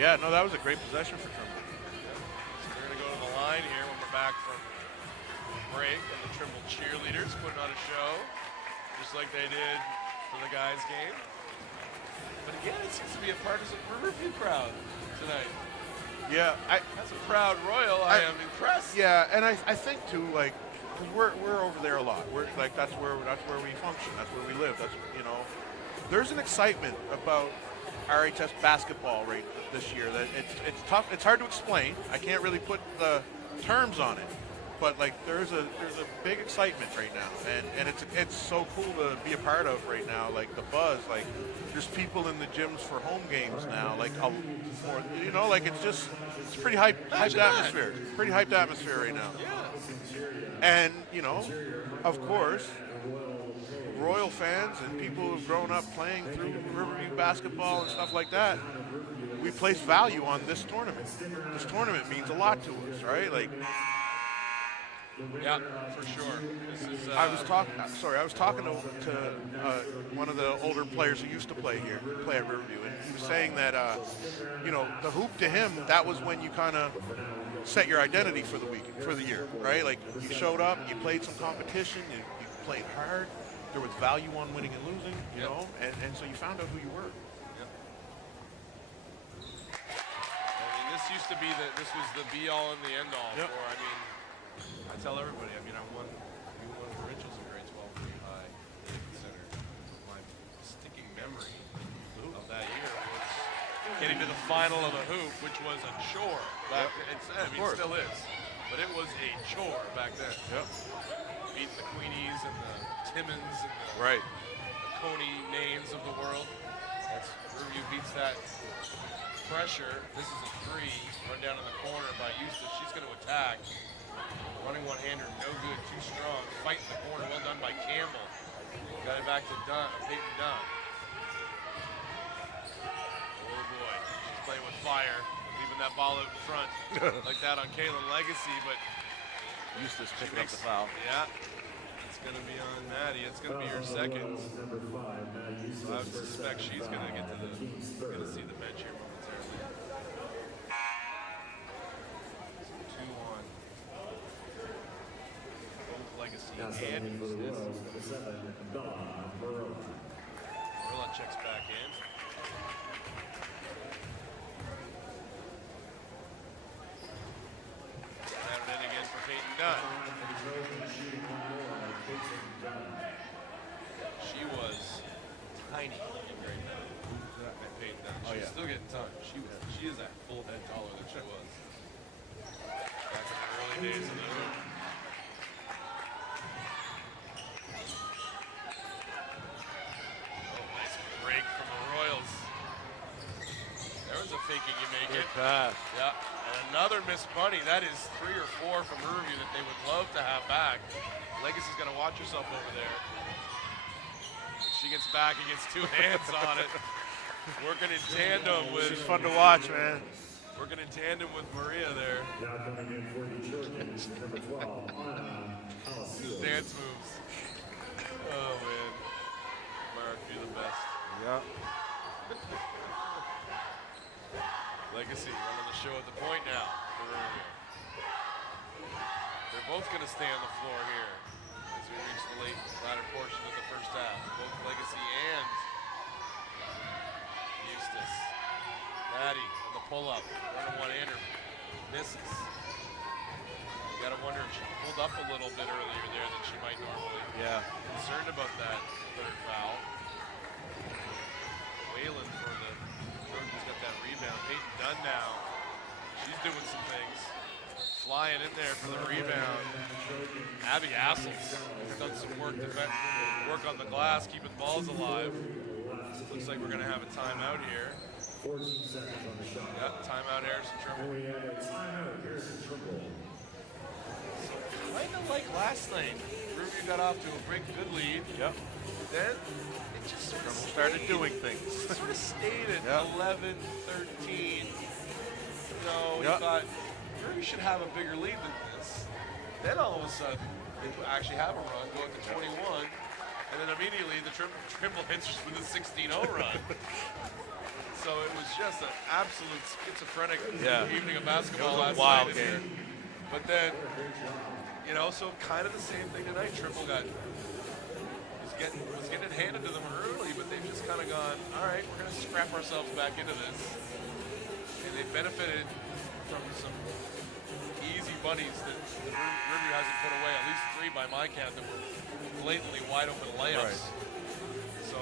Yeah, no, that was a great possession for Trimble. So they're going to go to the line here when we're back from break. And the Trimble cheerleaders putting on a show, just like they did for the guys' game. But again, it seems to be a partisan Riverview crowd tonight. Yeah, That's a proud Royal. I am impressed. Yeah, and I think too, like, 'cause we're over there a lot. We're like that's where we function. That's where we live. That's, you know, there's an excitement about RHS basketball right this year that it's tough. It's hard to explain. I can't really put the terms on it, but like there's a big excitement right now, and it's so cool to be a part of right now. Like the buzz, like there's people in the gyms for home games now. Like more, you know, like it's pretty hyped atmosphere. Pretty hyped atmosphere right now. Yeah. And, you know, of course, Royal fans and people who've grown up playing through Riverview basketball and stuff like that, we place value on this tournament. This tournament means a lot to us, right? Like, Yeah, for sure. This is, I was talking to one of the older players who used to play at Riverview, and he was saying that, you know, the hoop to him, that was when you kind of set your identity for the year, right? Like you showed up, you played some competition, you played hard, there was value on winning and losing, you know, and so you found out who you were. I mean, this used to be this was the be all and the end all Yep. for, I mean, I tell everybody, I mean, we won provincials in grade 12 pretty high in the center. My sticking memory of that year was getting to the final of the hoop, which was a chore back then. It still is, but it was a chore back then. Yep. Beating the Queenies and the Timmins and the, Right. the Coney names of the world. That's Riverview beats that pressure. This is a three, run down in the corner by Eustace. She's going to attack. Running one-hander, no good, too strong. Fight in the corner, well done by Campbell. Got it back to Peyton Dunn. Oh boy, she's playing with fire, leaving that ball out in front like that on Kaylin Legacy, but Eustace picking up the foul. Yeah, it's going to be on Maddie. It's going to be her second. Number 5, Maddie Eustace. I would suspect she's going to get to going to see the bench here momentarily. 2 on both Legacy Now and standing for the Eustace. Royals, number 7, Bella Barola. Marilla checks back in. Down it in again for Peyton Dunn. She was tiny in grade 9. And Peyton Dunn. She's still getting time. She is a full head taller than she was back in the early days of the hoop. Oh, nice break from the Royals. There was a fake it, you make it. Good pass. Yeah, and another missed bunny. That is 3 or 4 from Riverview that they would love to have back. Legacy's got to watch herself over there. She gets back and gets 2 hands on it. Working in tandem with. She's fun to watch, man. Working in tandem with Maria there. Now coming in for the Trojans, number 12, Anna Alcides. Dance moves. Oh man, Mark, you're the best. Yeah. Legacy running the show at the point now for Riverview. They're both going to stay on the floor here as we reach the latter portion of the first half. Both Legacy and Eustace. Maddie on the pull-up, running one-hander, misses. You got to wonder if she pulled up a little bit earlier there than she might normally. Yeah. Concerned about that third foul. Whalen for the Trojans got that rebound. Peyton Dunn now. She's doing some things. Flying in there for the rebound. Abby Assels has done some work on the glass, keeping balls alive. Looks like we're going to have a timeout here. 14 seconds on the shot. Yep, timeout Harrison Trimble. And we have a timeout, Harrison Trimble. Kind of like last night. Riverview got off to a good lead. Yep. Then it just sort of Started doing things. sort of stayed at Yep. 11, 13. We Yep. thought Riverview should have a bigger lead than this. Then all of a sudden, they actually have a run, going to 21, and then immediately the Trimble hits us with a 16-0 run. So it was just an absolute schizophrenic evening of basketball last wild night. game. But then, so kind of the same thing tonight. Trimble was getting it handed to them early, but they've just kind of gone, all right, we're going to scrap ourselves back into this. And they benefited from some easy bunnies that Riverview hasn't put away, at least 3 by my count, that were blatantly wide open layups. Right. So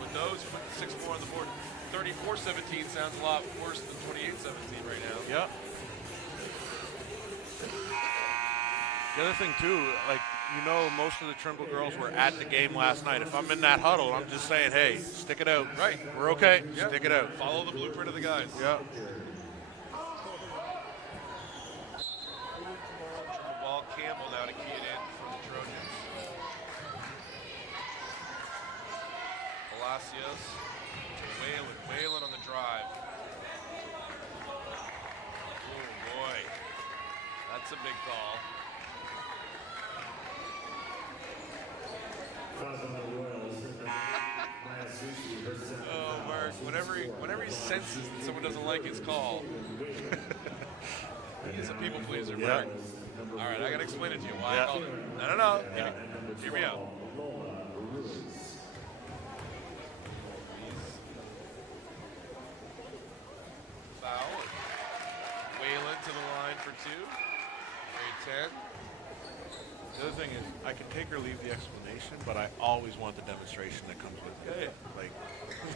with those, you put 6 more on the board. 34-17 sounds a lot worse than 28-17 right now. Yep. The other thing too, most of the Trimble girls were at the game last night. If I'm in that huddle, I'm just saying, hey, stick it out. Right. We're okay. Yep. Stick it out. Follow the blueprint of the guys. Yep. Trimble ball, Campbell now to key it in for the Trojans. Palacios to Whalen on the drive. Oh boy, that's a big call. Oh, Mark, whenever he senses that someone doesn't like his call, he's a people pleaser, Mark. All right, I got to explain it to you why I called it. No. Hear me out. Foul. Whalen to the line for 2. Grade 10. The other thing is, I can take or leave the explanation, but I always want the demonstration that comes with it. Like,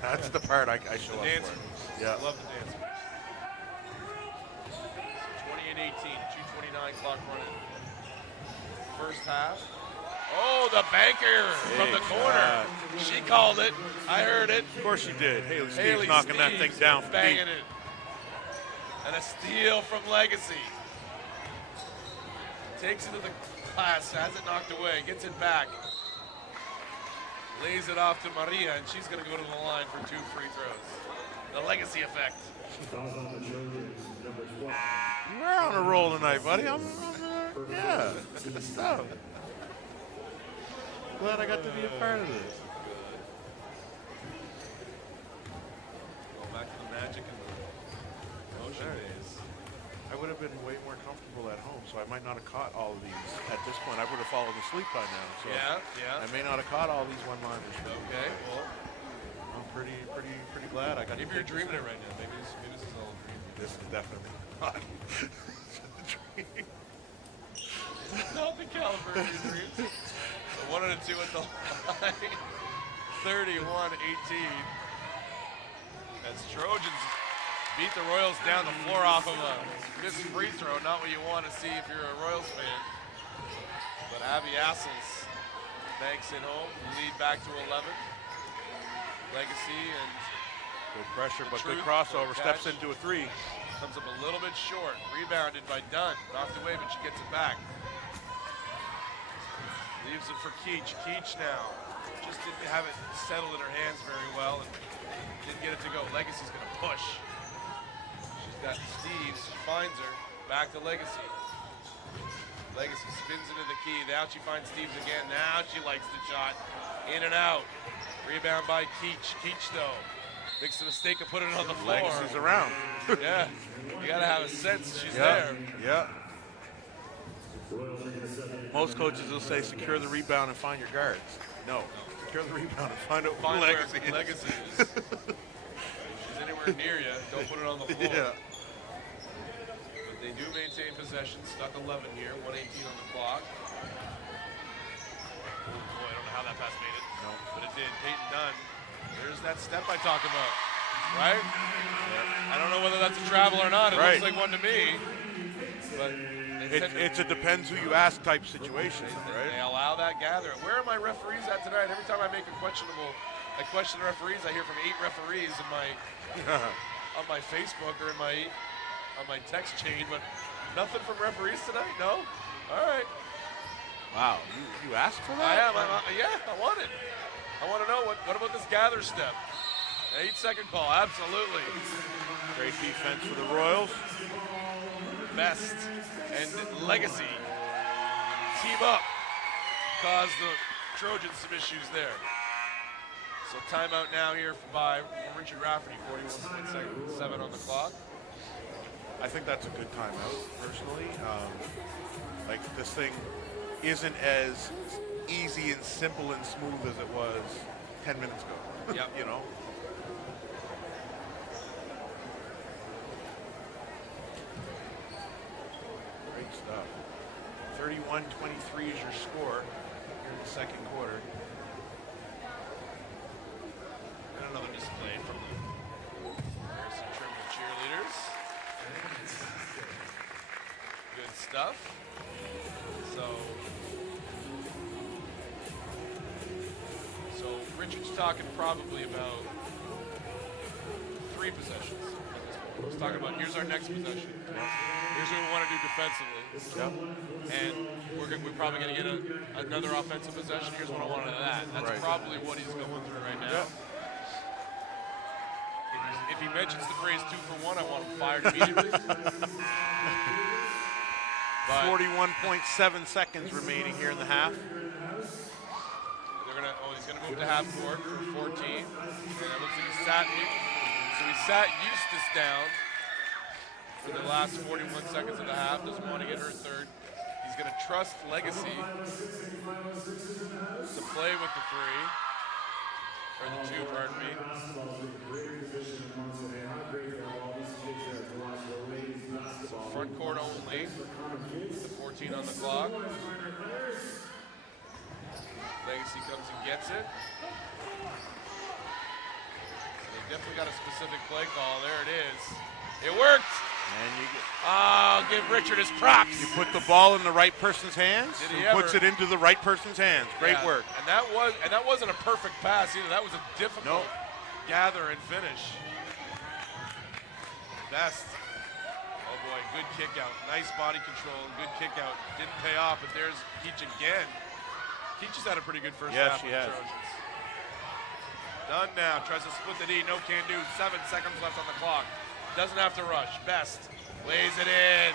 that's the part I show up Dancer. for. Yeah. Love the dance. So 28-18, 2:29 clock running. First half. Oh, the banker from the corner. She called it. I heard it. Of course she did. Haley Steve's Haley knocking that thing Steves down from banging deep. it. And a steal from Legacy. Takes it to the glass, has it knocked away, gets it back. Lays it off to Maria, and she's going to go to the line for 2 free throws. The Legacy effect. Fouls on the Trojans, number 12. We're on a roll tonight, buddy. Yeah, good stuff. Glad I got to be a part of this. Go back to the Magic and the Ocean days. I would have been way more comfortable at home, so I might not have caught all of these at this point. I would have fallen asleep by now. So Yeah. I may not have caught all these one-liners. Okay, well, I'm pretty glad I got. maybe you're dreaming it right now. Maybe this is all a dream. This is definitely not a dream. Not the caliber of your dreams. So 1 and 2 at the line. 31-18. As Trojans beat the Royals down the floor off of a missed free throw. Not what you want to see if you're a Royals fan. But Abby Assels banks it home. Lead back to 11. Legacy and Good pressure, but good Truth, crossover. good Steps catch. into a three. comes up a little bit short. Rebounded by Dunn. Knocked away, but she gets it back. Leaves it for Keach. Keach now. Just didn't have it settled in her hands very well and didn't get it to go. Legacy's going to push. She's got Steves. Finds her. Back to Legacy. Legacy spins into the key. Now she finds Steves again. Now she likes the shot. In and out. Rebound by Keach. Keach, though, makes the mistake of putting it on the floor. Legacy's around. Yeah. You got to have a sense she's Yeah. there. Yeah. Most coaches will say secure the rebound and find your guards. No. Secure the rebound and find out Find who where Legacy is. Legacy is. If she's anywhere near you, don't put it on the floor. Yeah. But they do maintain possession. Stuck 11 here. 1:18 on the clock. Oh boy, I don't know how that pass made it. No. But it did. Peyton Dunn. There's that step I talk about. Right? I don't know whether that's a travel or not. It Right. looks like one to me. But they tend to- It's a depends who you ask type situation, They right? allow that gathering. Where are my referees at tonight? Every time I make a questionable, I question the referees. I hear from 8 referees in my on my Facebook or in my on my text chain, but nothing from referees tonight. No. All right. Wow. You asked for that? I am. Yeah, I want it. I want to know what about this gather step? 8-second call. Absolutely. Great defense for the Royals. Best and Legacy team up. Caused the Trojans some issues there. So timeout now here by Richard Rafferty, 41.7 on the clock. I think that's a good timeout, personally. Like, this thing isn't as easy and simple and smooth as it was 10 minutes ago. Yep. You know? Great stuff. 31-23 is your score here in the second quarter. And another display from the Harrison Trimble cheerleaders. Good stuff. So Richard's talking probably about 3 possessions. He's talking about here's our next possession. Here's what we want to do defensively. And we're probably going to get another offensive possession. Here's what I want out of that. That's Right. probably what he's going through right now. If he mentions the phrase 2 for 1, I want him fired immediately. But 41.7 seconds remaining here in the half. he's gonna move to half court for 14. And it looks like he sat Eustace down for the last 41 seconds of the half. Doesn't want to get her third. He's gonna trust Legacy to play with the 3. Or the 2, pardon me. So Front court only. The 14 on the clock. Legacy comes and gets it. They definitely got a specific play call. There it is. It worked. And you get, Give Richard his props. you put the ball in the right person's hands. Did he Who puts ever? it into the right person's hands? Great Yeah, work. And that wasn't a perfect pass either. That was a difficult gather and finish. Best. Oh boy, good kick out. Nice body control and good kick out. Didn't pay off, but there's Keach again. Keach has had a pretty good first Yes, half she with the has. Trojans. Done now. Tries to split the D. No can do. 7 seconds left on the clock. Doesn't have to rush. Best lays it in.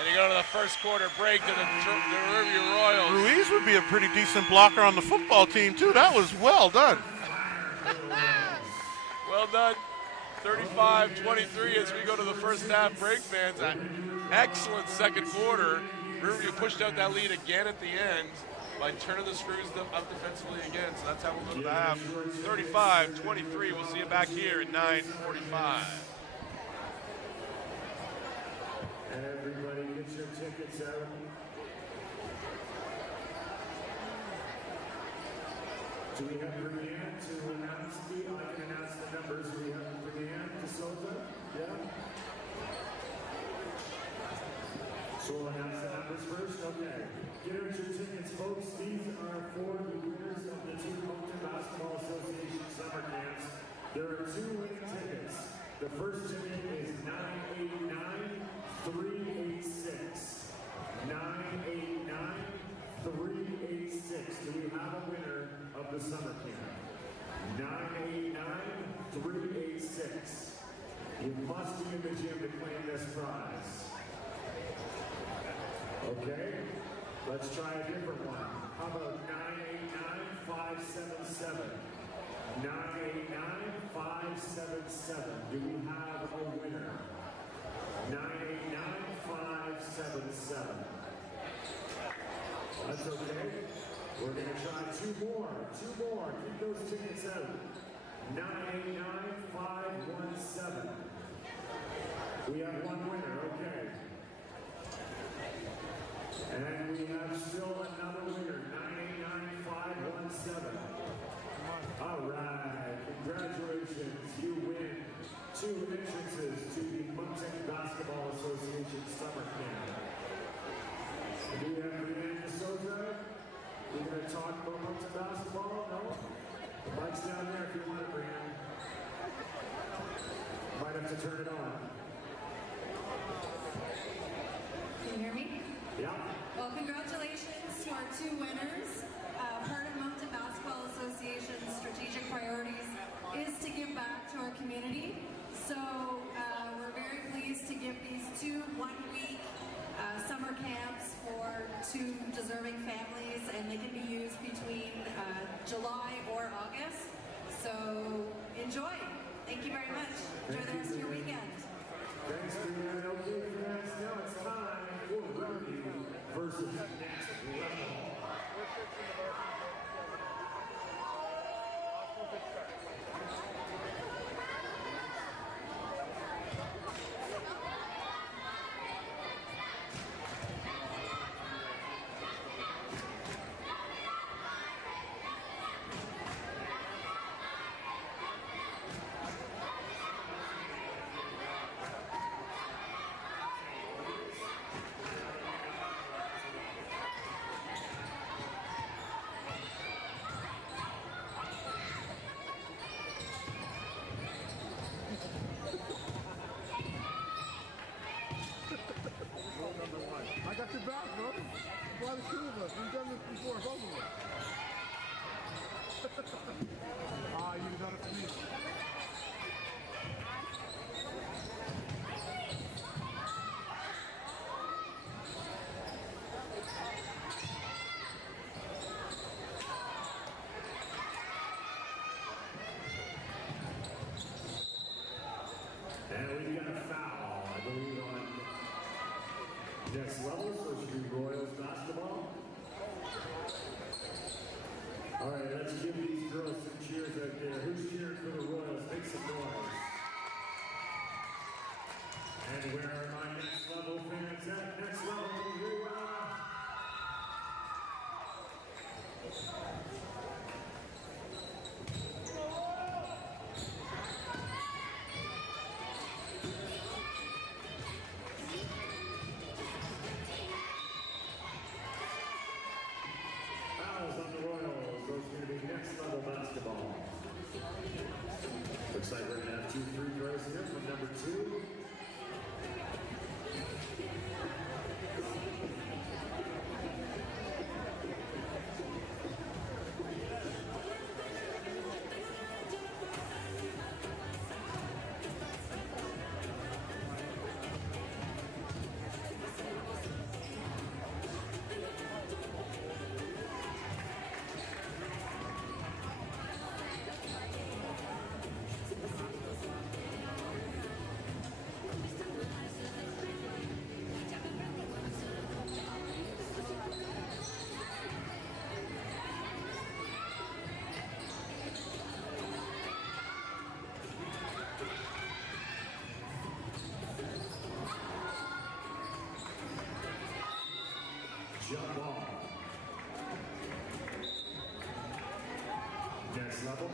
And you go to the first quarter break to the Riverview Royals. Ruiz would be a pretty decent blocker on the football team, too. That was well done. Well done. 35-23 as we go to the first half break, fans. An excellent second quarter. Riverview pushed out that lead again at the end by turning the screws up defensively again. So that's how we'll go to the half. 35-23. We'll see you back here at 9:45. Everybody get your tickets out. Do we have Brianne to announce I can announce the numbers. Do we have Brianne DeSouza? Yeah? So we'll announce the numbers first? Okay. Get out your tickets, folks. These are for the winners of the two Moncton Basketball Association summer camps. There are 2 winning tickets. The first ticket is 989-386. 989-386. Do we have a winner of the summer camp? 989-386. You must be in the gym to claim this prize. Okay, let's try a different one. How about 989-577? 989-577. Do we have a winner? 989-577. That's okay. We're going to try 2 more. 2 more. Keep those tickets out. 989-517. We have 1 winner. Okay. And we have still another winner. 989-517. All right. Congratulations. You win 2 entrances to the Moncton Basketball Association Summer Camp. Do we have Brianne DeSouza? We're going to talk about Moncton basketball? No? The mic's down there if you want it, Brianne. Might have to turn it on. Can you hear me? Yeah. Well, congratulations to our 2 winners. Part of Moncton Basketball Association's strategic priorities is to give back to our community. So we're very pleased to give these 2 one-week summer camps for 2 deserving families, and they can be used between July or August. So enjoy. Thank you very much. Enjoy the rest of your weekend. Thanks, Brianne. Okay, friends, now it's time for Riverview versus Next Level. I got your back, bro. Why the 2 of us? We've done this before, both of us. You done it for me. And we've got a foul, I believe, on Next Level, so it should be Royals basketball. All right, let's give these girls some cheers out there. Who's cheering for the Royals? Make some noise. And where are my Next Level fans?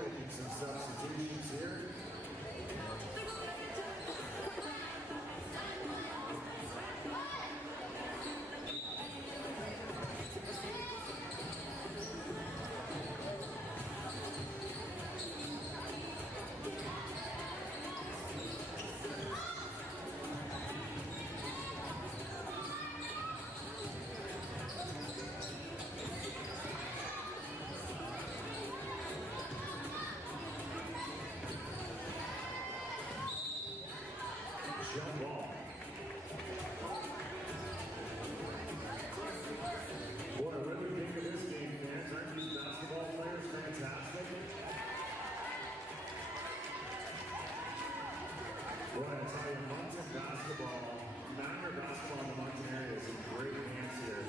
making some substitutions here. Jump ball. Boy, what do we think of this game, fans? Aren't these basketball players fantastic? Boy, I tell you, Moncton basketball, Matter basketball in the Moncton area is in great hands here.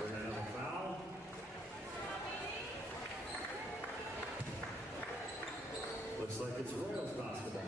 We're gonna have a foul. Looks like it's Royals basketball.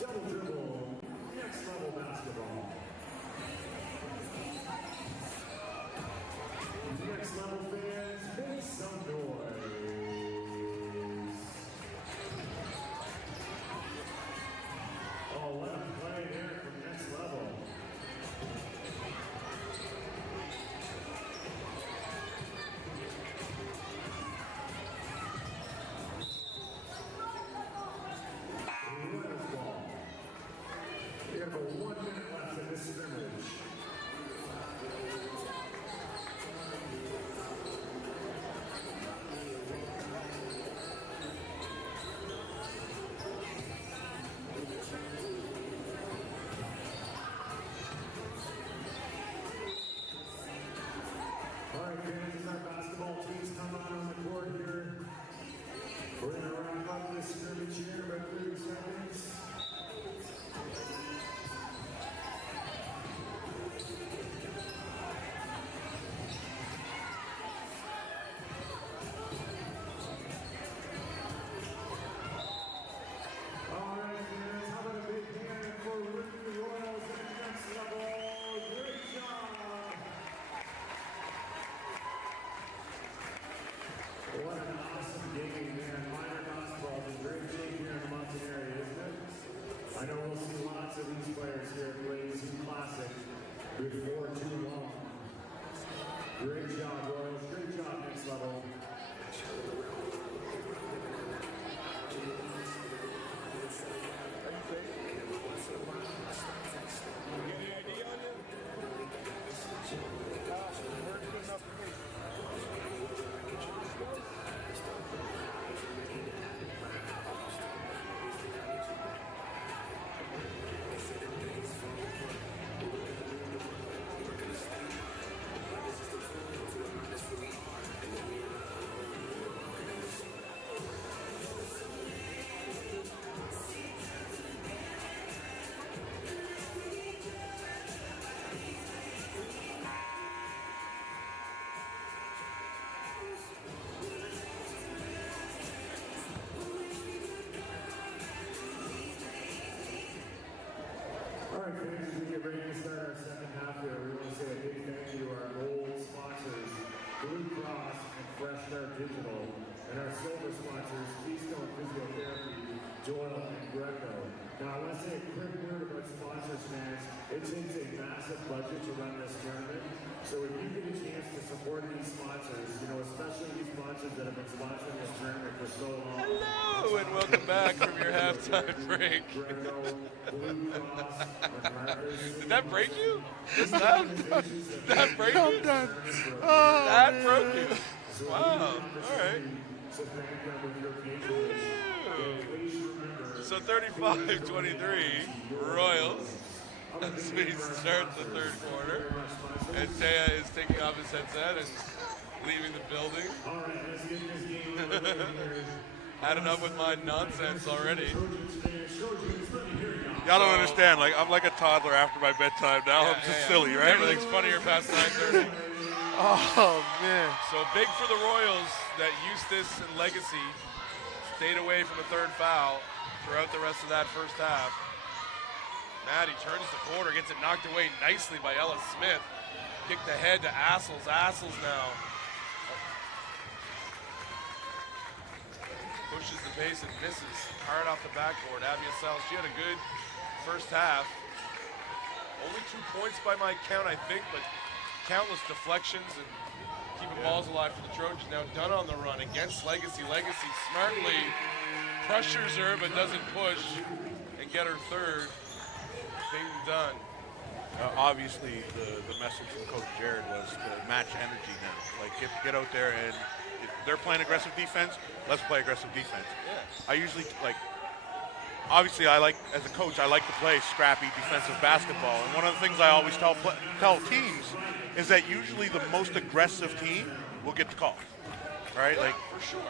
Double dribble, next level basketball. Next level fans, make some noise. Oh, let him play there from next level. Royals ball. We have about 1 minute left in this scrimmage. All right, fans, as our basketball teams come out on the court here, we're going to wrap up this scrimmage here in about 30 seconds. All right, fans, how about a big hand for Riverview Royals and next level? Great job! What an awesome game, man. Minor basketball is in great shape here in the Moncton area, isn't it? I know we'll see lots of these players here playing some classic before too long. Great job, Royals. Great job, next level. this tournament. So if you get a chance to support these sponsors, you know, especially these sponsors that have been sponsoring this tournament for so long. Hello, and welcome back from your halftime break. Did that break you? Just that? Did that break you? done. That broke you. Wow. All right. So 35-23, Royals as we start the third quarter. And Taya is taking off his headset and leaving the building. Had enough with my nonsense already. Y'all don't understand. Like I'm like a toddler after my bedtime now. I'm just silly, right? Everything's funnier past 9:30. Oh man. So big for the Royals that Eustace and Legacy stayed away from a third foul throughout the rest of that first half. Maddie turns the quarter, gets it knocked away nicely by Ellis Smith. Kicked ahead to Assels. Assels now pushes the pace and misses hard off the backboard. Abby Assels, she had a good first half. Only 2 points by my count, I think, but countless deflections and keeping balls alive for the Trojans. Now Dunn on the run against Legacy. Legacy smartly pressures her but doesn't push and get her third. Peyton Dunn. Obviously, the message from Coach Jared was to match energy now. Like get out there, and if they're playing aggressive defense, let's play aggressive defense. Yeah. I usually obviously I like, as a coach, I like to play scrappy defensive basketball. And one of the things I always tell teams is that usually the most aggressive team will get the call, right? Like For sure.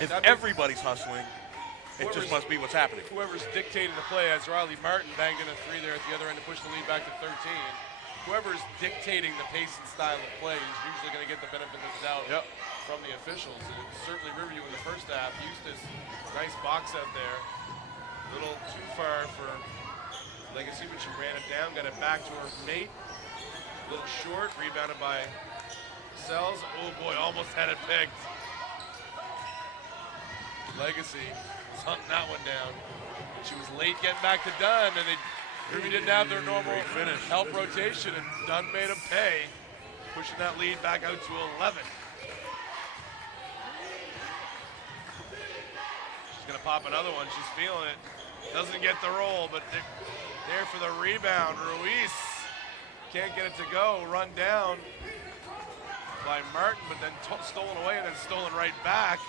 Yeah, if everybody's hustling, it just must be what's happening. Whoever's dictating the play, as Riley Martin banged in a three there at the other end to push the lead back to 13. Whoever's dictating the pace and style of play is usually going to get the benefit of the doubt from the officials. And certainly Riverview in the first half. Eustace, nice box out there. A little too far for Legacy, but she ran it down, got it back to her mate. A little short, rebounded by Sells. Oh boy, almost had it picked. Legacy hunting that one down. She was late getting back to Dunn, and Ruby didn't have their normal help rotation, and Dunn made them pay, pushing that lead back out to 11. She's gonna pop another one. She's feeling it. Doesn't get the roll, but there for the rebound. Ruiz can't get it to go. Run down by Martin, but then stolen away and then stolen right back.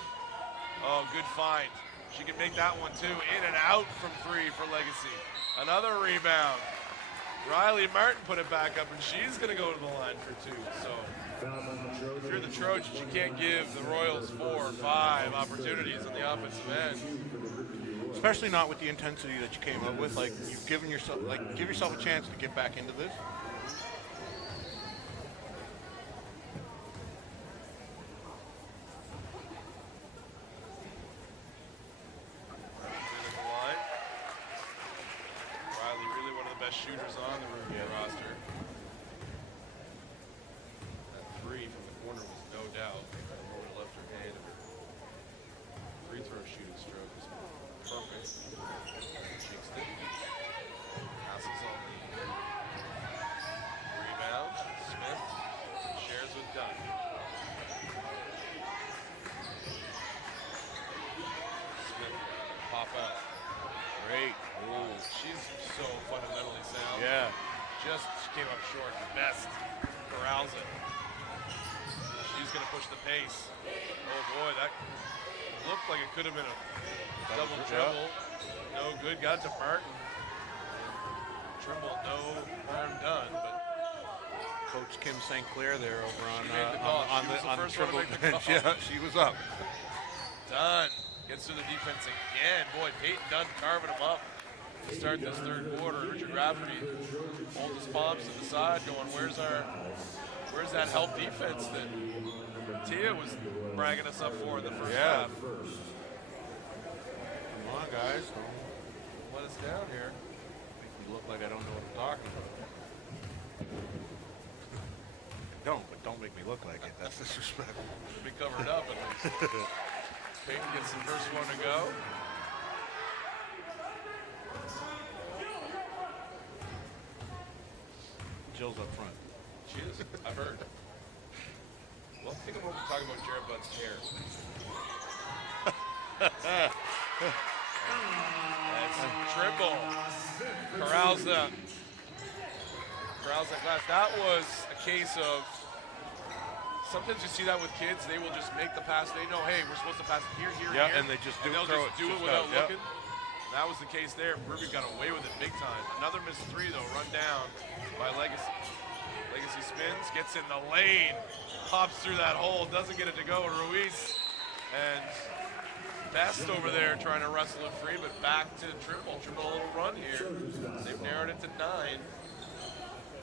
Oh, good find. She can make that one too. In and out from three for Legacy. Another rebound. Riley Martin put it back up, and she's going to go to the line for two. So if you're the Trojans, you can't give the Royals 4 or 5 opportunities on the offensive end. Especially not with the intensity that you came up with. Like you've given yourself, give yourself a chance to get back into this. Shooters on the Riverview roster. That three from the corner was no doubt. Roman left her hand. Free throw shooting stroke is perfect. Jinxed it. Passes on the rebound. Smith shares with Dunn. Smith pop out. Great. Ooh, she's so fundamentally sound. Yeah. Just came up short. Best corrals it. She's going to push the pace. Oh boy, that looked like it could have been a double dribble. No good. Got to Martin. Trimble, no harm done. But Coach Kim St. Clair there over on the Trimble bench. Yeah, she was up. Dunn gets to the defense again. Boy, Peyton Dunn carving him up to start this third quarter. Richard Rafferty holds his palms to the side going, where's that help defense that Tia was bragging us up for in the first half? Come on, guys. Don't let us down here. Make me look like I don't know what I'm talking about. Don't make me look like it. That's disrespectful. Should be covered up at least. Peyton gets the first one to go. Jill's up front. She is. I've heard. Well, take a moment to talk about Jared Butt's hair. That's Trimble. Corrals that glass. That was a case of, sometimes you see that with kids, they will just make the pass. They know, hey, we're supposed to pass it here, here, Yeah, here. and they just they'll throw just do it without out. looking. And that was the case there. Riverview got away with it big time. Another missed three, though, run down by Legacy. Legacy spins, gets in the lane, pops through that hole, doesn't get it to go. Ruiz and Best over there trying to wrestle it free, but back to Trimble. Trimble a little run here. They've narrowed it to 9.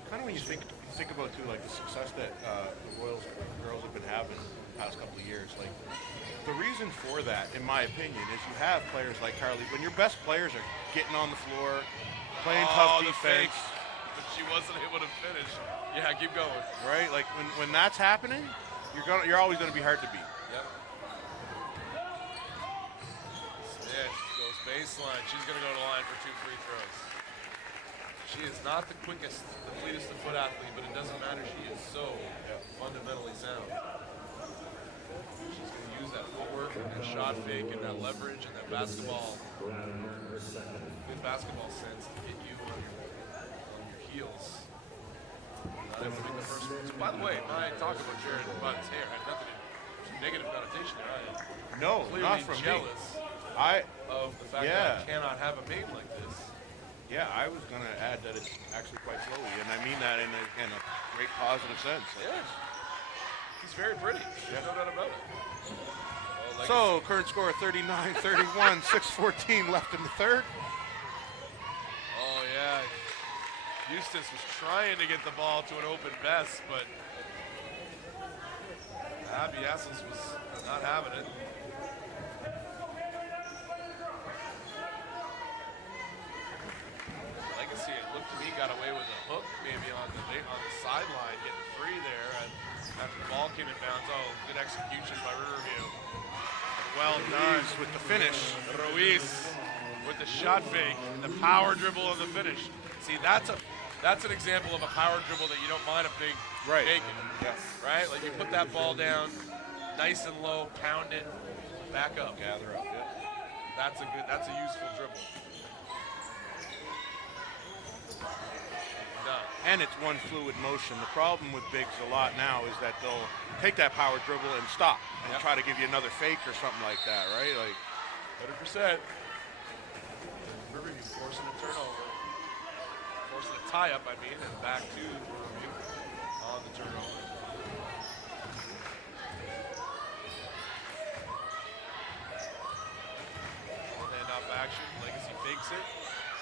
Kind of when you think about too, like the success that the Royals girls have been having the past couple of years. Like the reason for that, in my opinion, is you have players like Carly. When your best players are getting on the floor, playing tough the defense, fake, but she wasn't able to finish. Yeah, keep going. right? Like when that's happening, you're always gonna be hard to beat. Yep. Smith goes baseline. She's going to go to the line for 2 free throws. She is not the quickest, the fleetest of foot athlete, but it doesn't matter. She is so fundamentally sound. She's going to use that footwork and that shot fake and that leverage and that basketball, good basketball sense to get you on your heels. Not able to make the first one. By the way, my talk about Jared Butt's hair had nothing to do with negative connotation there. I am No, clearly not from jealous me. of the fact that I cannot have a maid like this. Yeah, I was gonna add that it's actually quite flowy, and I mean that in a great positive sense. Like, Yes. He's very pretty. There's no doubt about it. Well, So, current score 39-31, 6:14 left in the third. oh, yeah. Eustace was trying to get the ball to an open Best, but Abby Essels was not having it. Legacy, it looked to me, got away with a hook maybe on the sideline, getting free there. And after the ball came in bounds, good execution by Riverview. Well done with the finish. Ruiz with the shot fake and the power dribble on the finish. See, that's an example of a power dribble that you don't mind a big bacon. Yes. Right? Like you put that ball down, nice and low, pound it, back up. Gather up. Yeah. That's a useful dribble. Done. And it's one fluid motion. The problem with bigs a lot now is that they'll take that power dribble and stop and try to give you another fake or something like that, right? Like 100%. Riverview forcing a turnover. Forcing a tie-up, I mean, and back to Riverview on the turnover. Handoff action. Legacy fakes it.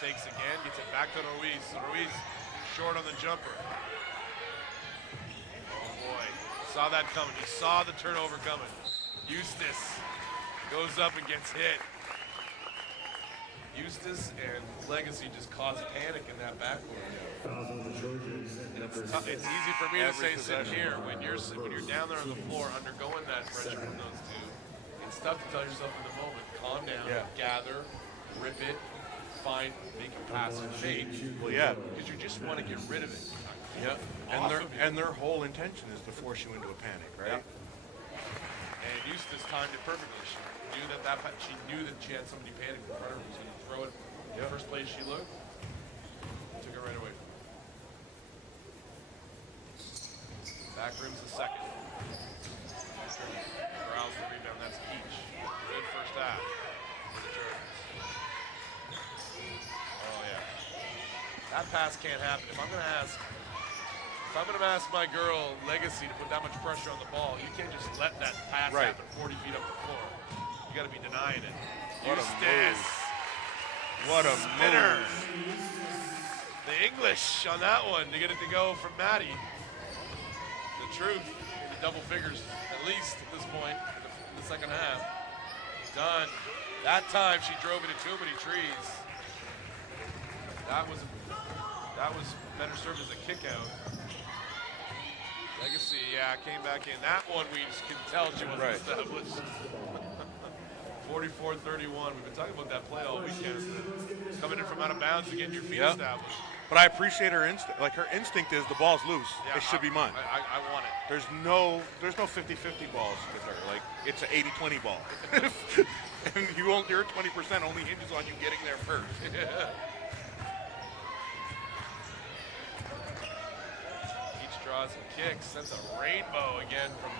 Fakes again. Gets it back to Ruiz. Ruiz short on the jumper. Oh, boy. Saw that coming. You saw the turnover coming. Eustace goes up and gets hit. Eustace and Legacy just caused panic in that backcourt. It's easy for me to say sitting here when you're down there on the floor undergoing that pressure from those two. It's tough to tell yourself in the moment, calm down, gather, rip it, make a pass and fade. Well, yeah, because you just want to get rid of it. Yeah, and their whole intention is to force you into a panic, right? Yeah. And Eustace timed it perfectly. She knew that she had somebody panic in front of her. Who was going to throw it in the first place she looked. Took it right away. Back rim's the second. Corrals the rebound. That's Peach. Good first half for the Trojans. Oh yeah. That pass can't happen. If I'm going to ask my girl Legacy to put that much pressure on the ball, you can't just let that pass happen 40 feet up the floor. You got to be denying it. Eustace. What a spinner. move. The English on that one to get it to go from Maddie. The truth, the double figures at least at this point in the second half. Done. That time she drove into too many trees. That was better served as a kick out. Legacy, came back in. That one we just could tell she wasn't established. 44-31. We've been talking about that play all weekend. Coming in from out of bounds to get your feet established. But But I appreciate her instinct. Like, her instinct is the ball's loose. Yeah, It should be mine. I want it. There's no 50-50 balls with her. Like, it's an 80-20 ball. And your 20% only hinges on you getting there first. Keach draws and kicks, sends a rainbow again from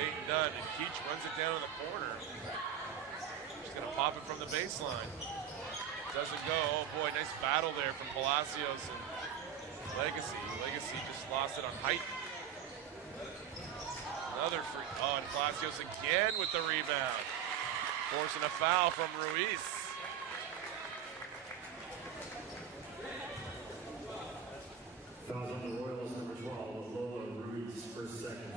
Peyton Dunn, and Keach runs it down in the corner. She's gonna pop it from the baseline. Doesn't go. Oh boy, nice battle there from Palacios and Legacy. Legacy just lost it on height. Another free. Oh, and Palacios again with the rebound. Forcing a foul from Ruiz. Fouls on the Royals, number 12, Lola Ruiz, first, second.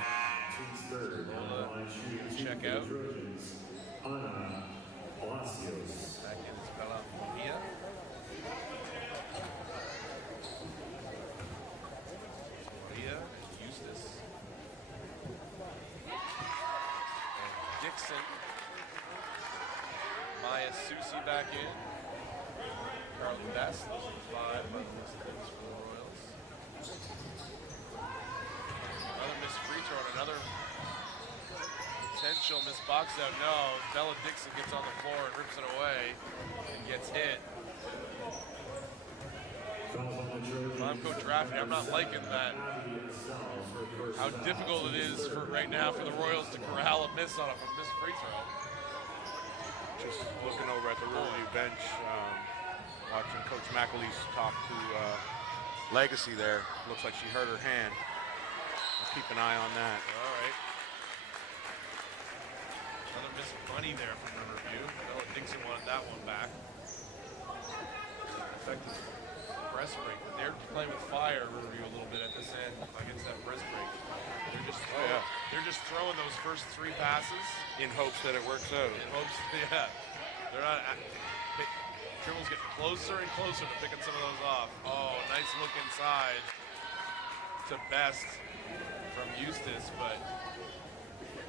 Team's third. On the line, shooting Check two for out. the Trojans. Ana Palacios. Back in is Bella Bonilla. Bonilla, Eustace. And Dixon. Maya Susi back in. Carly Best, those are the 5 by the list of things for the Royals. Another missed free throw and another potential missed box out. No, Bella Dixon gets on the floor and rips it away and gets hit. Fouls on the Trojans. If I'm Coach Rafferty, I'm not liking that. How difficult it is for right now for the Royals to corral a miss on a missed free throw. Just looking over at the Riverview bench, watching Coach McAleese talk to Legacy there. Looks like she hurt her hand. I'll keep an eye on that. All right. Another missed money there from Riverview. Bella Dixon wanted that one back. Effective press break, but they're playing with fire, Riverview, a little bit at this end against that press break. They're just throwing those first 3 passes In hopes that it works out. in hopes. Yeah, they're not. Trimble's getting closer and closer to picking some of those off. Oh, nice look inside to Best from Eustace, but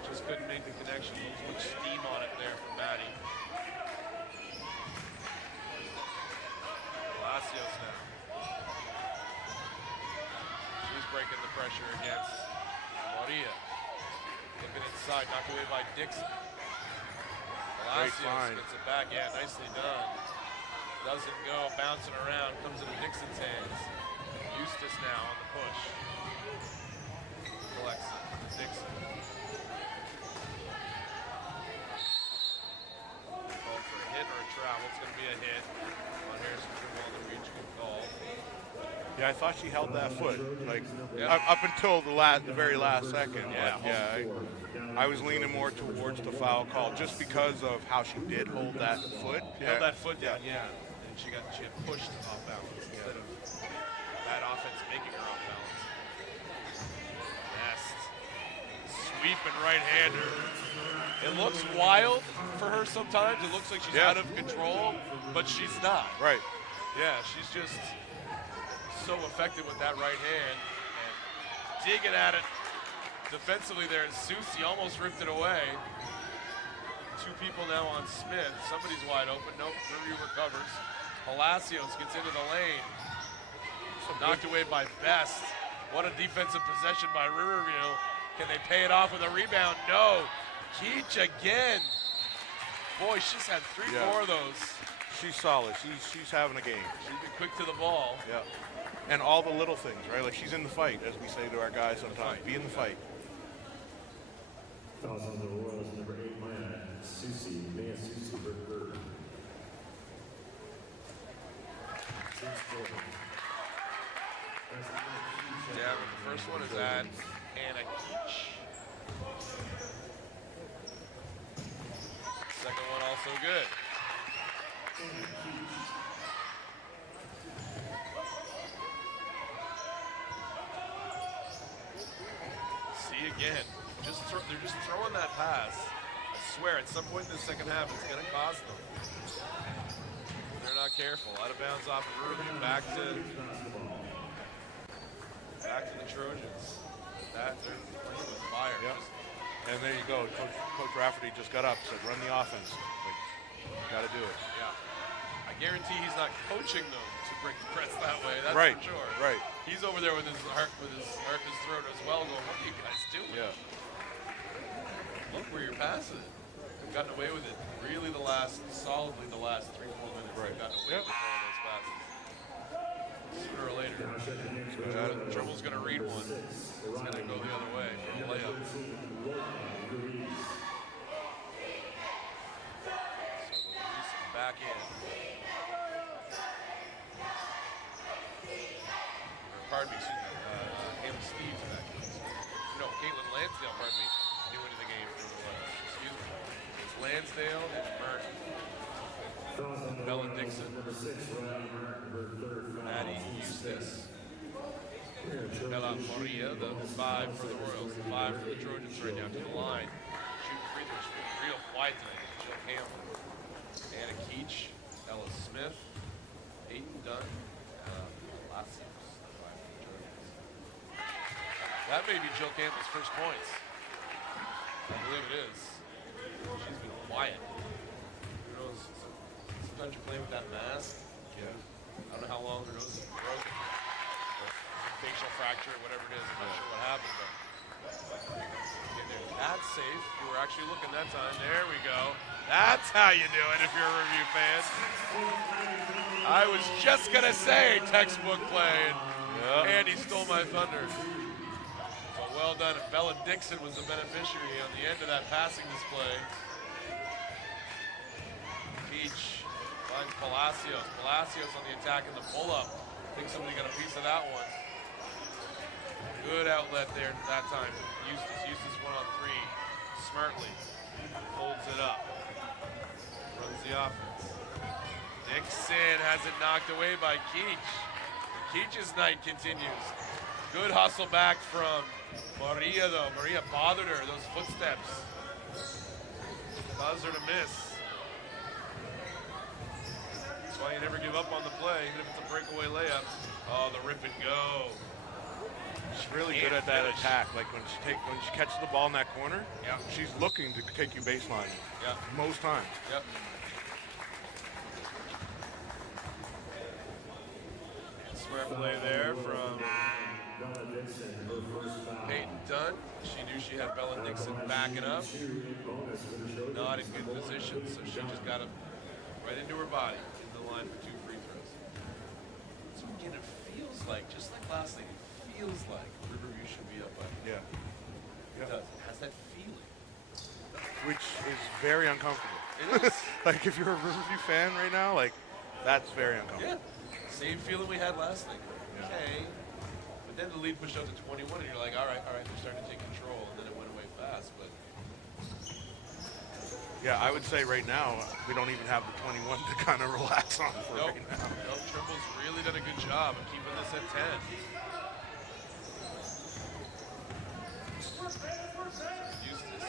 just couldn't make the connection. Too much steam on it there from Maddie. Palacios now. She's breaking the pressure against Maria. Dipping inside, knocked away by Dixon. Palacios gets it back. Yeah, nicely done. Doesn't go, bouncing around, comes into Dixon's hands. Eustace now on the push. Collects it. Dixon. Called for a hit or a travel. It's going to be a hit on Harrison Trimble on the reach. Good call. Yeah, I thought she held that foot, like Yeah. up until the very last second. Yeah. But yeah, I was leaning more towards the foul call just because of how she did hold that foot. Held that foot down, yeah. And she had pushed off balance instead of that offense making her off balance. Best. Sweeping right-hander. It looks wild for her sometimes. It looks like she's out of control, but she's not. Right. Yeah, she's just so effective with that right hand. And digging at it defensively there, and Susi almost ripped it away. 2 people now on Smith. Somebody's wide open. Nope, Riverview recovers. Palacios gets into the lane. Knocked away by Best. What a defensive possession by Riverview. Can they pay it off with a rebound? No. Keach again. Boy, she's had 3-4 of those. She's solid. She's having a game. She's been quick to the ball. Yeah. And all the little things, right? Like, she's in the fight, as we say to our guys sometimes. Be in the fight. Fouls on the Royals, number 8, Maya Susi, her third. Team's fourth. Yeah, the first one is at Anna Keach. Second one also good. See again. They're just throwing that pass. I swear, at some point in the second half, it's going to cost them. They're not careful. Out of bounds off of Riverview. Back to the Trojans. They're playing with fire. Yep. And there you go. Coach Rafferty just got up, said, run the offense. Like, got to do it. Yeah. I guarantee he's not coaching them to to break the press that way. That's Right, for sure. right. He's over there with his heart in his throat as well, going, "What are you guys doing? Yeah. Look where you're passing." They've gotten away with it. Really, solidly the last 3-4 minutes, Right. they've gotten away Yep. with throwing those passes. Sooner or later, Trimble's going to read one. It's going to go the other way for a layup. So Luis back in. Or, pardon me, excuse me. Caitlin Steves back in. No, Caitlin Lansdale, pardon me, new into the game for the excuse me. It's Lansdale and Moncton. Bella Dixon. Maddie Eustace. Bella Maria, the 5 for the Royals, the 5 for the Trojans right now to the line. Shooting free throws, real quiet tonight. Jill Campbell. Anna Keach, Ella Smith, Peyton Dunn, Palacios, the 5 for the Trojans. That may be Jill Campbell's first points. I believe it is. She's been quiet. Who knows? Sometimes you're playing with that mask. Yeah. I don't know how long her nose is broken. Facial fracture, whatever it is. I'm not sure what happened, but getting there. That's safe. You were actually looking that time. There we go. That's how you do it if you're a Riverview fan. I was just going to say textbook play, and Andy stole my thunder. But well done. And Bella Dixon was the beneficiary on the end of that passing display. Peach finds Palacios. Palacios on the attack in the pull-up. I think somebody got a piece of that one. Good outlet there that time. Eustace 1-on-3. Smartly holds it up. Runs the offense. Dixon has it knocked away by Keach. Keach's night continues. Good hustle back from Maria though. Maria bothered her. Those footsteps. Caused her to miss. That's why you never give up on the play, even if it's a breakaway layup. Oh, the rip and go. She's really good at that attack. Like when she catches the ball in that corner, Yeah. she's looking to take you baseline. Yeah. Most times. Yep. Smart play there from Peyton Dunn. She knew she had Bella Dixon backing up. Not in good position, so she just got him right into her body in the line for 2 free throws. So again, it feels like, just like last night, it feels like Riverview should be up by. Yeah. It does. It has that feeling. Which is very uncomfortable. It is. Like if you're a Riverview fan right now, like that's very uncomfortable. Yeah. Same feeling we had last night. Okay. But then the lead pushed out to 21, and you're like, all right, they're starting to take control, and then it went away fast. But Yeah, I would say right now we don't even have the 21 to kind of relax on for right now. Nope, Trimble's really done a good job of keeping this at 10. Eustace.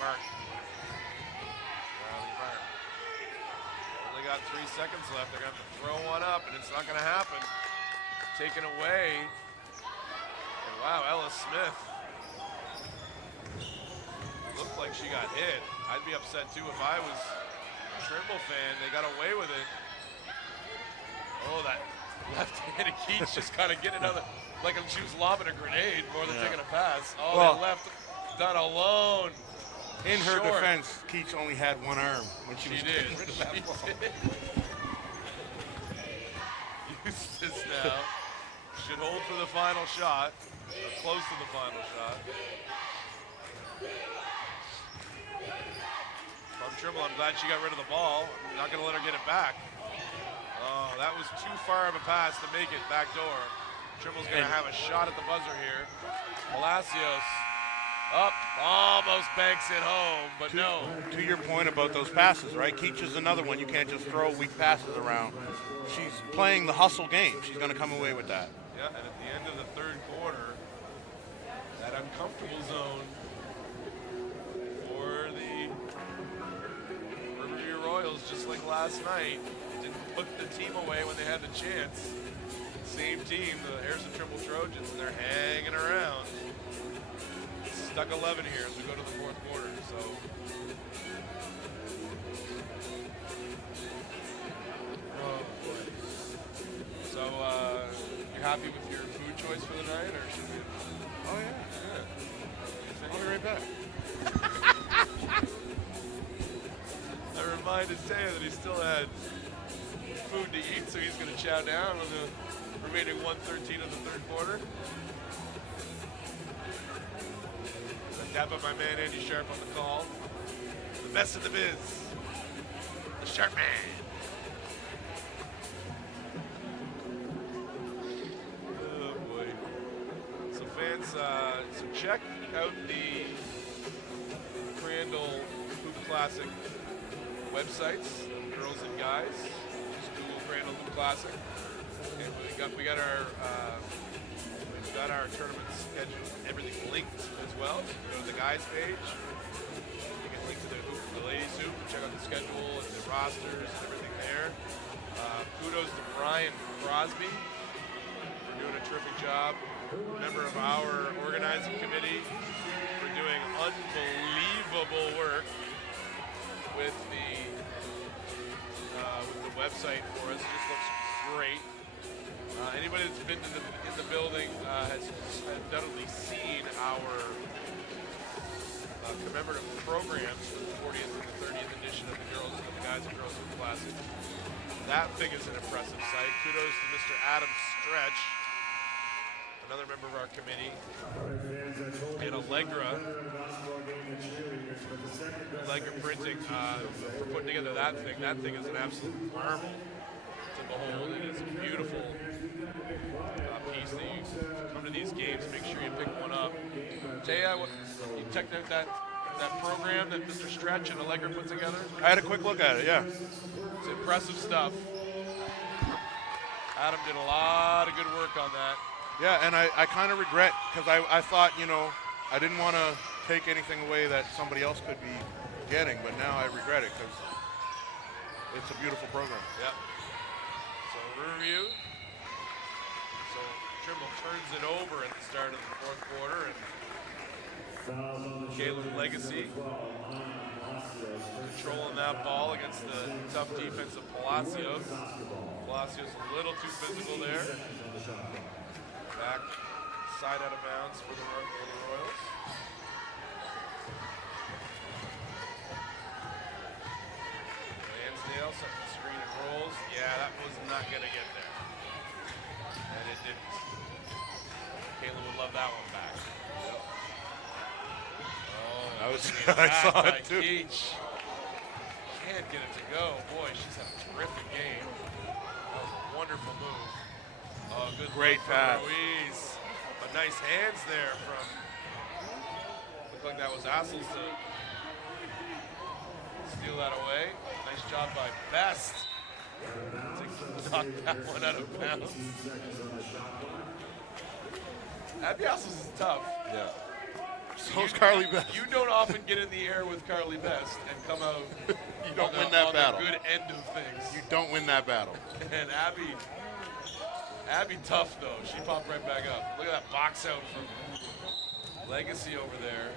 Mark. Riley Mark. Only got 3 seconds left. They're going to have to throw one up, and it's not going to happen. Taken away. And wow, Ella Smith. Looked like she got hit. I'd be upset too if I was a Trimble fan. They got away with it. Oh, that left-handed Keats just kind of getting another, like she was lobbing a grenade more than taking a pass. Oh, Well, they left Dunn alone. In her Short. defense, Keach only had one arm when she was did. getting rid of that ball. Eustace now should hold for the final shot, or close to the final shot. From Trimble, I'm glad she got rid of the ball. I'm not going to let her get it back. Oh, that was too far of a pass to make it back door. Trimble's going to have a shot at the buzzer here. Palacios up, almost banks it home, but no. To your point about those passes, right? Keach is another one. You can't just throw weak passes around. She's playing the hustle game. She's going to come away with that. Yeah, and at the end of the third quarter, that uncomfortable zone for the Riverview Royals, just like last night, didn't put the team away when they had the chance. same team, the Harrison Trimble Trojans, and they're hanging around. Stuck 11 here as we go to the fourth quarter. So. Oh boy. So you happy with your food choice for the night, or should we? Oh yeah. Yeah. I'll be right back. I reminded Taya that he still had food to eat, so he's going to chow down on the remaining 1:13 of the third quarter. Tap up my man Andy Sharp on the call. The best of the biz. The Sharp Man. Oh boy. So fans, so check out the Crandall Hoop Classic websites, girls and guys. Just Google Crandall Hoop Classic. And we got our tournament schedule, everything linked as well. You can go to the guys page. You can link to the ladies hoop, check out the schedule and the rosters and everything there. Kudos to Brian Crosby for doing a terrific job. A member of our organizing committee for doing unbelievable work with the website for us. It just looks great. Anybody that's been in the building has undoubtedly seen our commemorative programs for the 40th and the 30th edition of the Guys and Girls Hoop Classic. That thing is an impressive sight. Kudos to Mr. Adam Stretch, another member of our committee, and Allegra Printing for putting together that thing. That thing is an absolute marvel to behold. It is a beautiful piece that you come to these games, make sure you pick one up. Taya, you checked out that program that Mr. Stretch and Allegra put together? I had a quick look at it, yeah. It's impressive stuff. Adam did a lot of good work on that. Yeah, and I kind of regret, because I thought, I didn't want to take anything away that somebody else could be getting, but now I regret it, because it's a beautiful program. Yep. So Riverview. So Trimble turns it over at the start of the fourth quarter, and Caleb Legacy controlling that ball against the tough defense of Palacios. Palacios a little too physical there. Back side out of bounds for the Royals. Lansdale set the screen and rolls. Yeah, that was not going to get there. And it didn't. Caleb would love that one back. Yep. Oh, I saw it too. Keach. Can't get it to go. Boy, she's had a terrific game. That was a wonderful move. Oh, good. Great pass. Ruiz. But nice hands there from. Looked like that was Assels to steal that away. Nice job by Best to knock that one out of bounds. Abby Assels is tough. Yeah. So's Carly Best. You don't often get in the air with Carly Best and come out. You don't win that on battle. the good end of things. You don't win that battle. And Abby tough though. She popped right back up. Look at that box out from Legacy over there.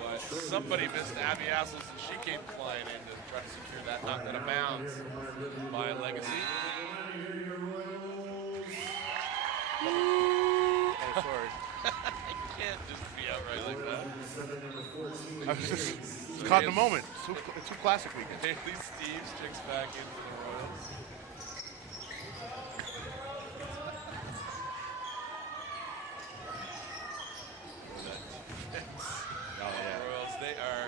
But somebody missed Abby Assels and she came flying in to try to secure that, knocked out of bounds by Legacy. Oh, sorry. I can't just be outright like that. I was just caught in the moment. It's too classic weekend. Haley Steves checks back into the Royals. Royals, they are.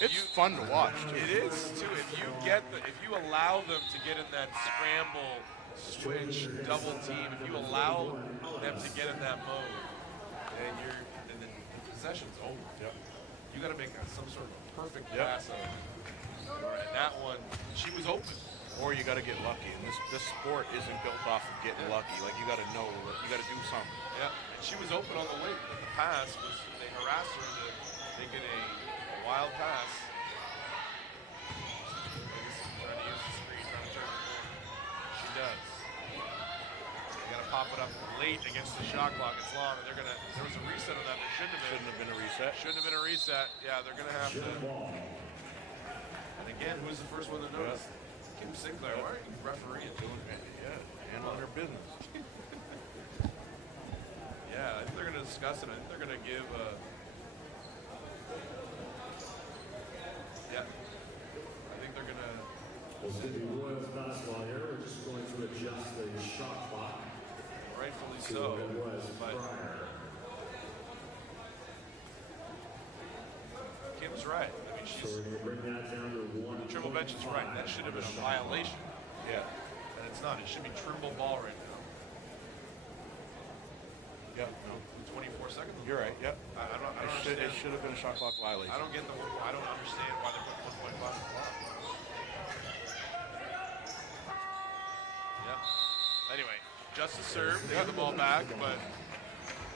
It's fun to watch too. It is too. If you allow them to get in that scramble, switch, double team, if you allow them to get in that mode, and the possession's over. Yep. You got to make some sort of a perfect pass out. And that one, she was open. Or you got to get lucky, and this sport isn't built off of getting lucky. Like you got to know, you got to do something. Yeah, and she was open on the way. But the pass was they harassed her into making a wild pass. Trying to use the screen, trying to turn it up late against the shot clock. It's long, and there was a reset on that. There shouldn't have been a reset. Yeah, they're gonna have to. And again, who's the first one to notice? Kim Sinclair. Why are you refereeing? Handling their business. Yeah, I think they're gonna discuss it. I think they're gonna give. Yeah, I think they're gonna. It's going to be Royals basketball here. We're just going to adjust the shot clock. Rightfully to so. what it was But prior. Kim's right. I mean, So she's. we're going to bring that down to 1. Trimble bench is right. That should have been a violation. Yeah. And it's not. It should be Trimble ball right now. Yeah. No. 24 seconds. You're right. Yep. I don't It understand. should have been a shot clock violation. I don't get I don't understand why they're putting 1.5 on the clock. Yep. Anyway, justice served. They got the ball back, but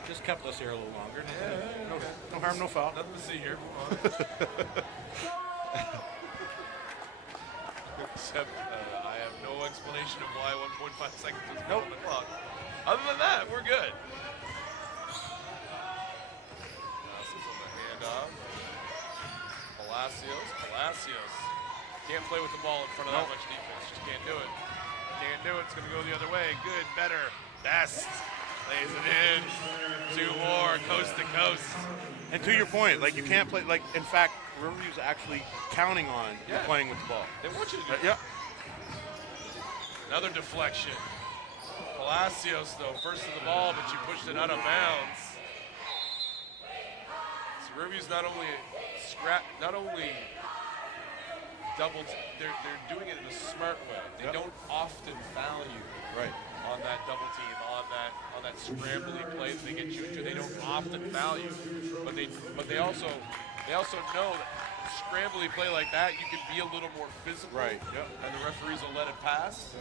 Just kept us here a little longer. yeah, No, no harm, no foul. nothing to see here. Move on. Except I have no explanation of why 1.5 seconds was put on the clock. Other than that, we're good. Passes on the handoff. Palacios. Can't play with the ball in front of that much defense. Just can't do it. Can't do it. It's going to go the other way. Good, better, best. Lays it in. 2 more, coast to coast. And to your point, like you can't play. Like in fact, Riverview's actually counting on you playing with the ball. They want you to do it. Yeah. Another deflection. Palacios, though, first to the ball, but you pushed it out of bounds. So Riverview's not only they're doing it in a smart way. They don't often foul you on that double team, on that scrambly play that they get you into. They don't often foul you, but they also know that scrambly play like that you can be a little more physical, Right. Yep. and the referees will let it pass.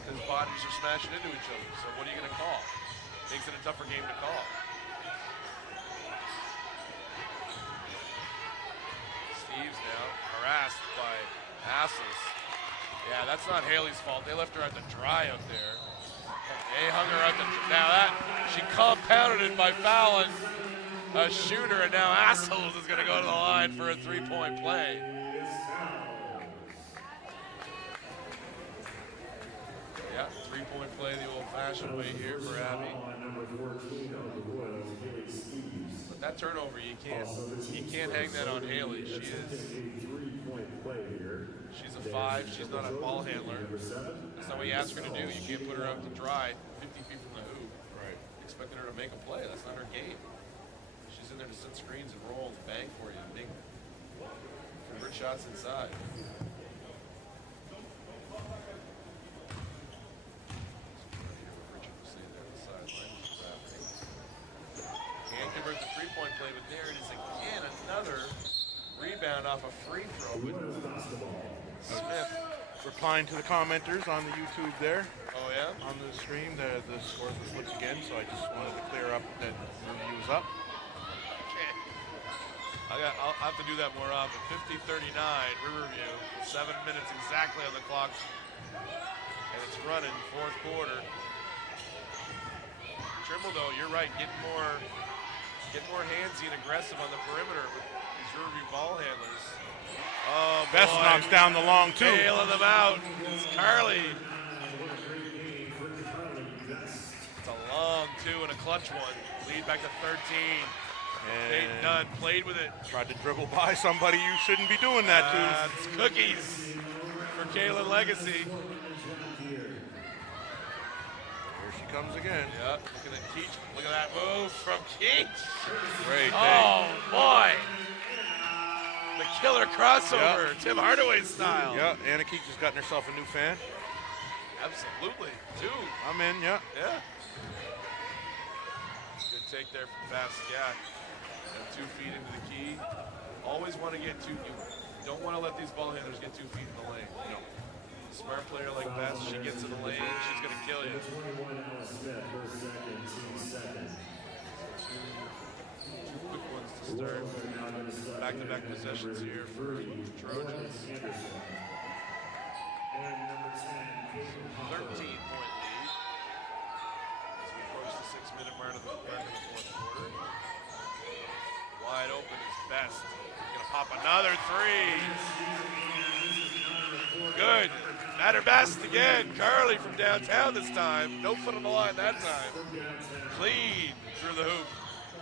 Because bodies are smashing into each other. So what are you going to call? Makes it a tougher game to call. Steve's now harassed by Hassels. Yeah, that's not Haley's fault. They left her out to dry out there. They hung her out to now she compounded it by fouling a shooter, and now Hassels is going to go to the line for a 3-point play. Yeah, 3-point play the old-fashioned way here for Abby. But that turnover, you can't hang that on Haley. She's a 5. She's not a ball handler. That's not what you ask her to do. You can't put her out to dry 50 feet from the hoop. Right. Expecting her to make a play. That's not her game. She's in there to set screens and roll and bang for you and make convert shots inside. Can't convert the 3-point play, but there it is again. Another rebound off a free throw. Smith. Replying to the commenters on the YouTube there. Oh, yeah? On the stream, the scores were flipped again, so I just wanted to clear up that Riverview was up. Okay. I'll have to do that more often. 50-39, Riverview. 7 minutes exactly on the clock. And it's running, 4th quarter. Trimble, though, you're right. Get more handsy and aggressive on the perimeter with these Riverview ball handlers. Oh, Best boy. knocks down the long two. Bailing them out. It's Carly. It's a long 2 and a clutch one. Lead back to 13. Peyton Dunn played with it. Tried to dribble by somebody you shouldn't be doing that to. It's cookies for Kaylin Legacy. Here she comes again. Yep, look at that Keach. Look at that move from Keach. Great take. Oh, boy. The killer crossover, Tim Hardaway style. Yeah, Anna Keach has gotten herself a new fan. Absolutely. 2. I'm in, yeah. Yeah. Good take there from Basquiat. And 2 feet into the key. Always want to get 2. You don't want to let these ball handlers get 2 feet in the lane. No. Smart player like Bess, she gets in the lane, she's going to kill you. 21 Alice Smith, first second, team second. Two quick ones to start. Back-to-back possessions here for Trojans. 13-point lead. Martin in the fourth quarter. Wide open is Best. Gonna pop another three. Good. Matter Best again. Carly from downtown this time. No foot on the line that time. Clean through the hoop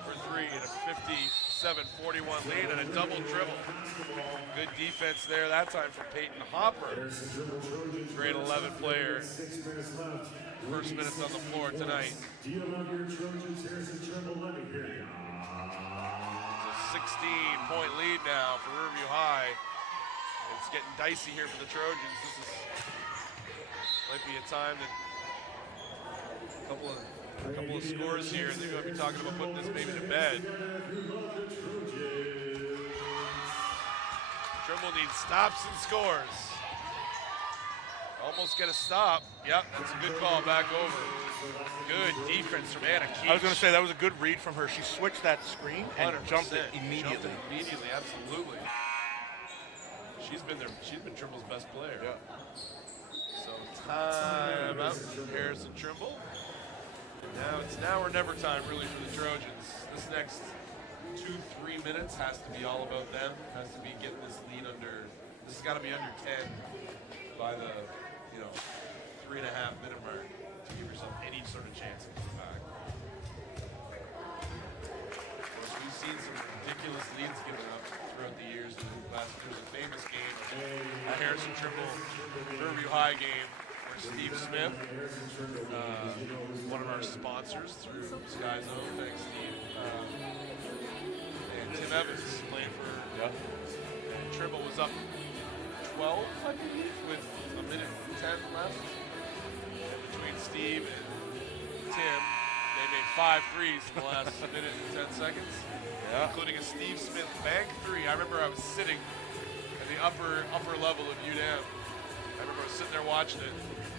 for three and a 57-41 lead and a double dribble. Good defense there that time from Peyton Hopper. Grade 11 player. First minutes on the floor tonight. Do you love your Trojans? Here's the Trimble. Let me hear you. 16-point lead now for Riverview High. It's getting dicey here for the Trojans. This might be a time that a couple of scores here, and they're going to be talking about putting this maybe to bed. Trimble needs stops and scores. Almost get a stop. Yep, that's a good call back over. Good defense from Anna Keach. I was going to say that was a good read from her. She switched that screen and 100%. jumped it immediately. Jumped it immediately, absolutely. She's been Trimble's best player. Yeah. So time out for Harrison Trimble. Now it's now or never time really for the Trojans. This next 2-3 minutes has to be all about them. Has to be getting this lead under. This has got to be under 10 by the 3.5 minute mark to give yourself any sort of chance to come back. Of course, we've seen some ridiculous leads given up throughout the years. There's a famous game, a Harrison Trimble Riverview High game where Steve Smith, one of our sponsors through Sky Zone, thanks Steve, and Tim Evans playing for Trimble was up 12, I believe, with a minute and 10 left. And between Steve and Tim, they made 5 threes in the last minute and 10 seconds, including a Steve Smith bank three. I remember I was sitting at the upper level of UNAM. I remember I was sitting there watching it.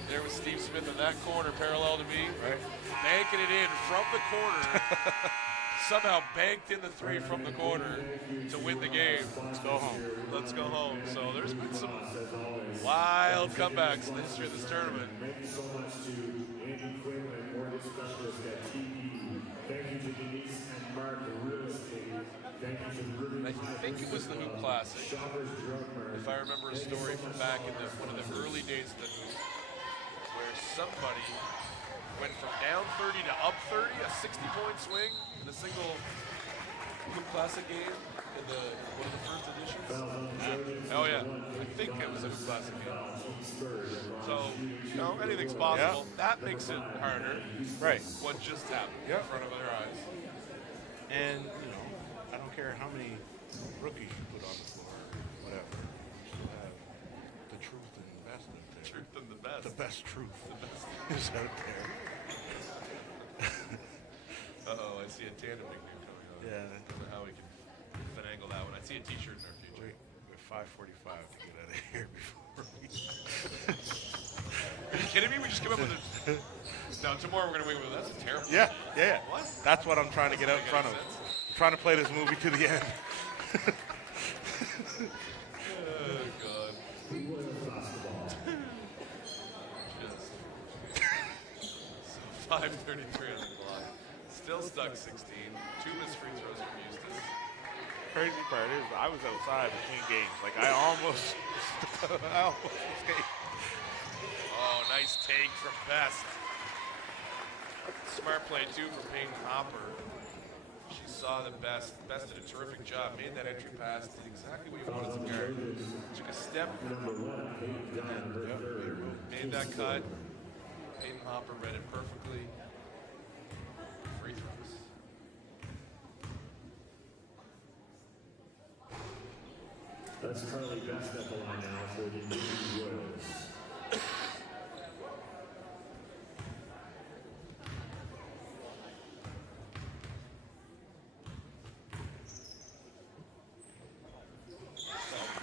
There was Steve Smith in that corner, parallel to me, banking it in from the corner. Somehow banked in the three from the corner to win the game. Let's go home. Let's go home. So there's been some wild comebacks in the history of this tournament. Thank you so much to Andy Quinlan, mortgage specialist at TD. Thank you to Denise and Mark, real estate. Thank you to Riverview. I think it was the Hoop Classic. If I remember a story from back in one of the early days of the Hoop, where somebody went from down 30 to up 30, a 60-point swing in a single Hoop Classic game in one of the first editions. Oh yeah, I think it was a Hoop Classic game. So, anything's possible. That makes it harder. Right. What just happened in front of their eyes. And, I don't care how many rookies you put on the floor, whatever. The truth and the best out there. Truth and the best. The best truth is out there. Uh-oh, I see a tandem nickname coming on. Yeah. I don't know how we can finagle that one. I see a t-shirt in our future. We're 5:45 to get out of here before we... Are you kidding me? We just came up with it. No, tomorrow we're going to win with it. That's a terrible Yeah. What? That's what I'm trying to get out in front of. I'm trying to play this movie to the end. Oh, God. So 5:33 on the clock. Still stuck 16. 2 missed free throws from Eustace. Crazy part is I was outside between games. Like I almost escaped. Oh, nice take from Best. Smart play, too, from Peyton Hopper. She saw the Best. Best did a terrific job. Made that entry pass. Did exactly what you wanted to guard. Took a step. Made that cut. Peyton Hopper read it perfectly. Free throws. That's Carly Best at the line now for the New Royals.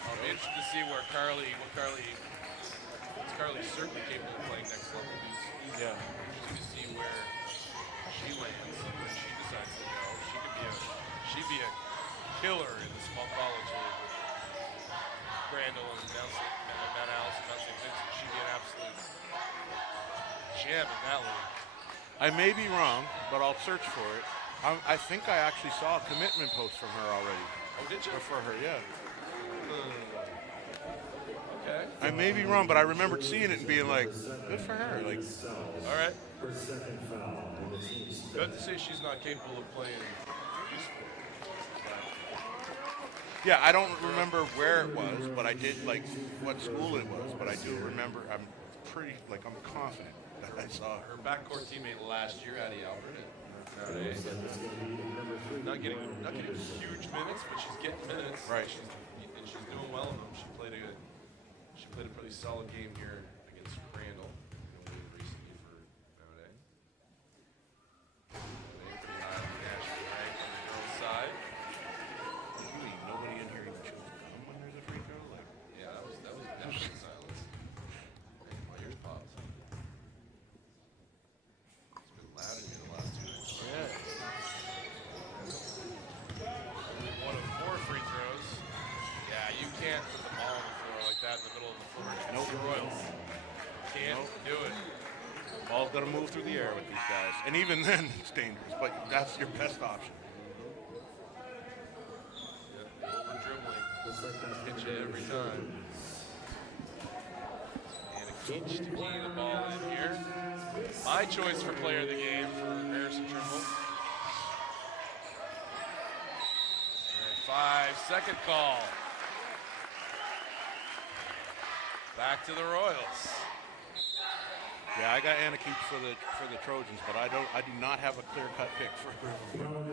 I'll be interested to see where Carly certainly capable of playing next level. Interested to see where she lands and where she decides to go. She'd be a killer in the small college league with Crandall and Mount Allison, Mount St. Vincent. She'd be an absolute gem in that league. I may be wrong, but I'll search for it. I think I actually saw a commitment post from her already. Oh, did you? Or for her, yeah. Okay. I may be wrong, but I remembered seeing it and being like, good for her. Like, All right. Her second foul. And the team's Good to say she's not capable of playing useful. yeah, I don't remember where it was, but I did like what school it was. But I do remember. I'm confident that I saw her. Her backcourt teammate last year, Addie Albert, nowadays. Not getting huge minutes, but she's getting minutes. Right. And she's doing well in them. She played a pretty solid game here against Crandall recently for nowadays. Pretty high on the national rank on the girls' side. Really, nobody in here even chose to come when there's a free throw. Like, Yeah, that was definitely silence. My ears popped. It's been loud in here the last 2 days. Only 1 of 4 free throws. Yeah, you can't put the ball on the floor like that in the middle of the floor against Nope. the Royals. Can't do it. ball's gonna move through the air with these guys, and even then, it's dangerous. But that's your best option. Yeah, over dribbling. Hit you every time. And a Keach to key the ball in here. My choice for player of the game for Harrison Trimble. And 5-second call. Back to the Royals. Yeah, I got Anna Keach for the Trojans, but I do not have a clear-cut pick for Riverview.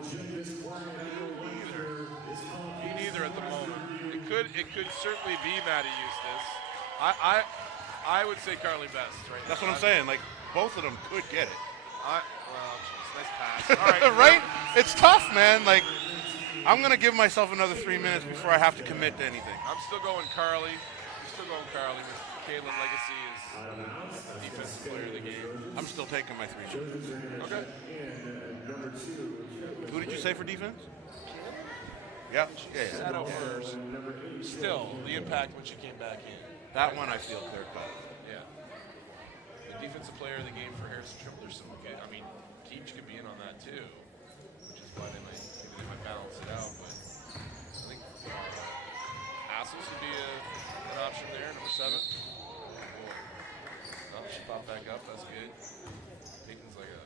Me neither at the moment. It could certainly be Maddie Eustace. I would say Carly Best right now. That's what I'm saying. Like, both of them could get it. Well, geez, nice pass. All right. Right? It's tough, man. Like, I'm going to give myself another 3 minutes before I have to commit to anything. I'm still going Carly. With Caitlin Legacy as defensive player of the game. I'm still taking my 3 shots. Okay. Who did you say for defense? Yeah. Shadow first. Still, the impact when she came back in. That one I feel clear-cut. Yeah. The defensive player of the game for Harrison Trimble, there's some good. I mean, Keach could be in on that too, which is why they might balance it out. But I think Hassels would be an option there, number 7. Oh, she popped back up. That's good. Peyton's like a.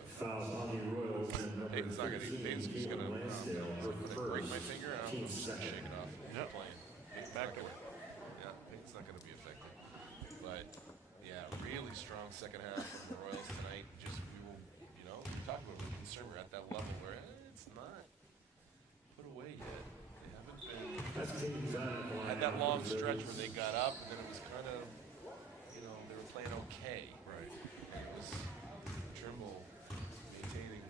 Peyton's not gonna. Peyton's just gonna break my finger. And I'm just gonna shake it off. Yep. Playing. Back to it. Yeah, Peyton's not gonna be effective. But yeah, really strong second half from the Royals tonight. Just we will, talk about the concern. We're at that level where it's not put away yet. They haven't been. Had that long stretch where they got up, and then it was kind of, they were playing okay. Right. And it was Trimble maintaining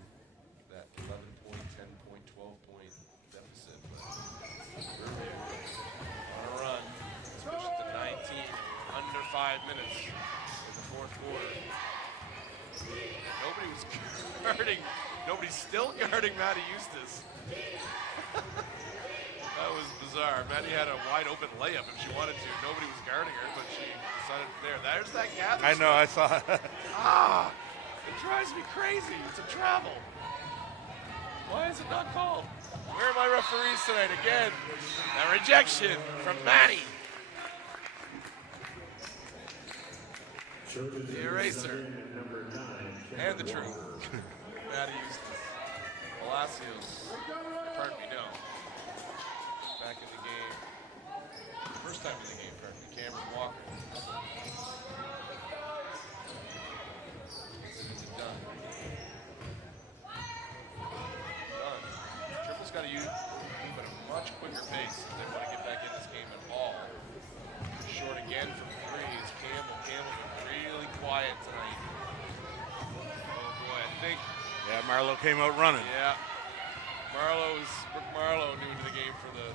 that 11-point, 10-point, 12-point deficit. But Riverview on a run, switched to 19, under 5 minutes in the fourth quarter. Nobody was guarding. Nobody's still guarding Maddie Eustace. That was bizarre. Maddie had a wide open layup if she wanted to. Nobody was guarding her, but she decided there's that gather. I know, I saw it. It drives me crazy. It's a travel. Why is it not called? Where are my referees tonight? Again, a rejection from Maddie. The eraser. And the truth. Maddie Eustace. Palacios. Pardon me, no. Back in the game. First time in the game, pardon me. Cameron Walker. It's done. Trimble's got to move at a much quicker pace if they want to get back in this game at all. Short again from 3 is Campbell. Campbell been really quiet tonight. Oh boy, I think. Yeah, Marlowe came out running. Yeah. Brooke Marlowe new to the game for the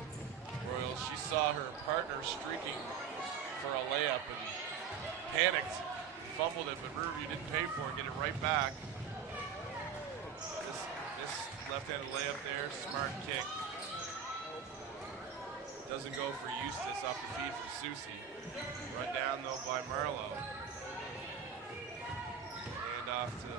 Royals. She saw her partner streaking for a layup and panicked, fumbled it, but Riverview didn't pay for it, get it right back. This left-handed layup there, smart kick. Doesn't go for Eustace off the feed for Susie. Run down though by Marlowe. And off to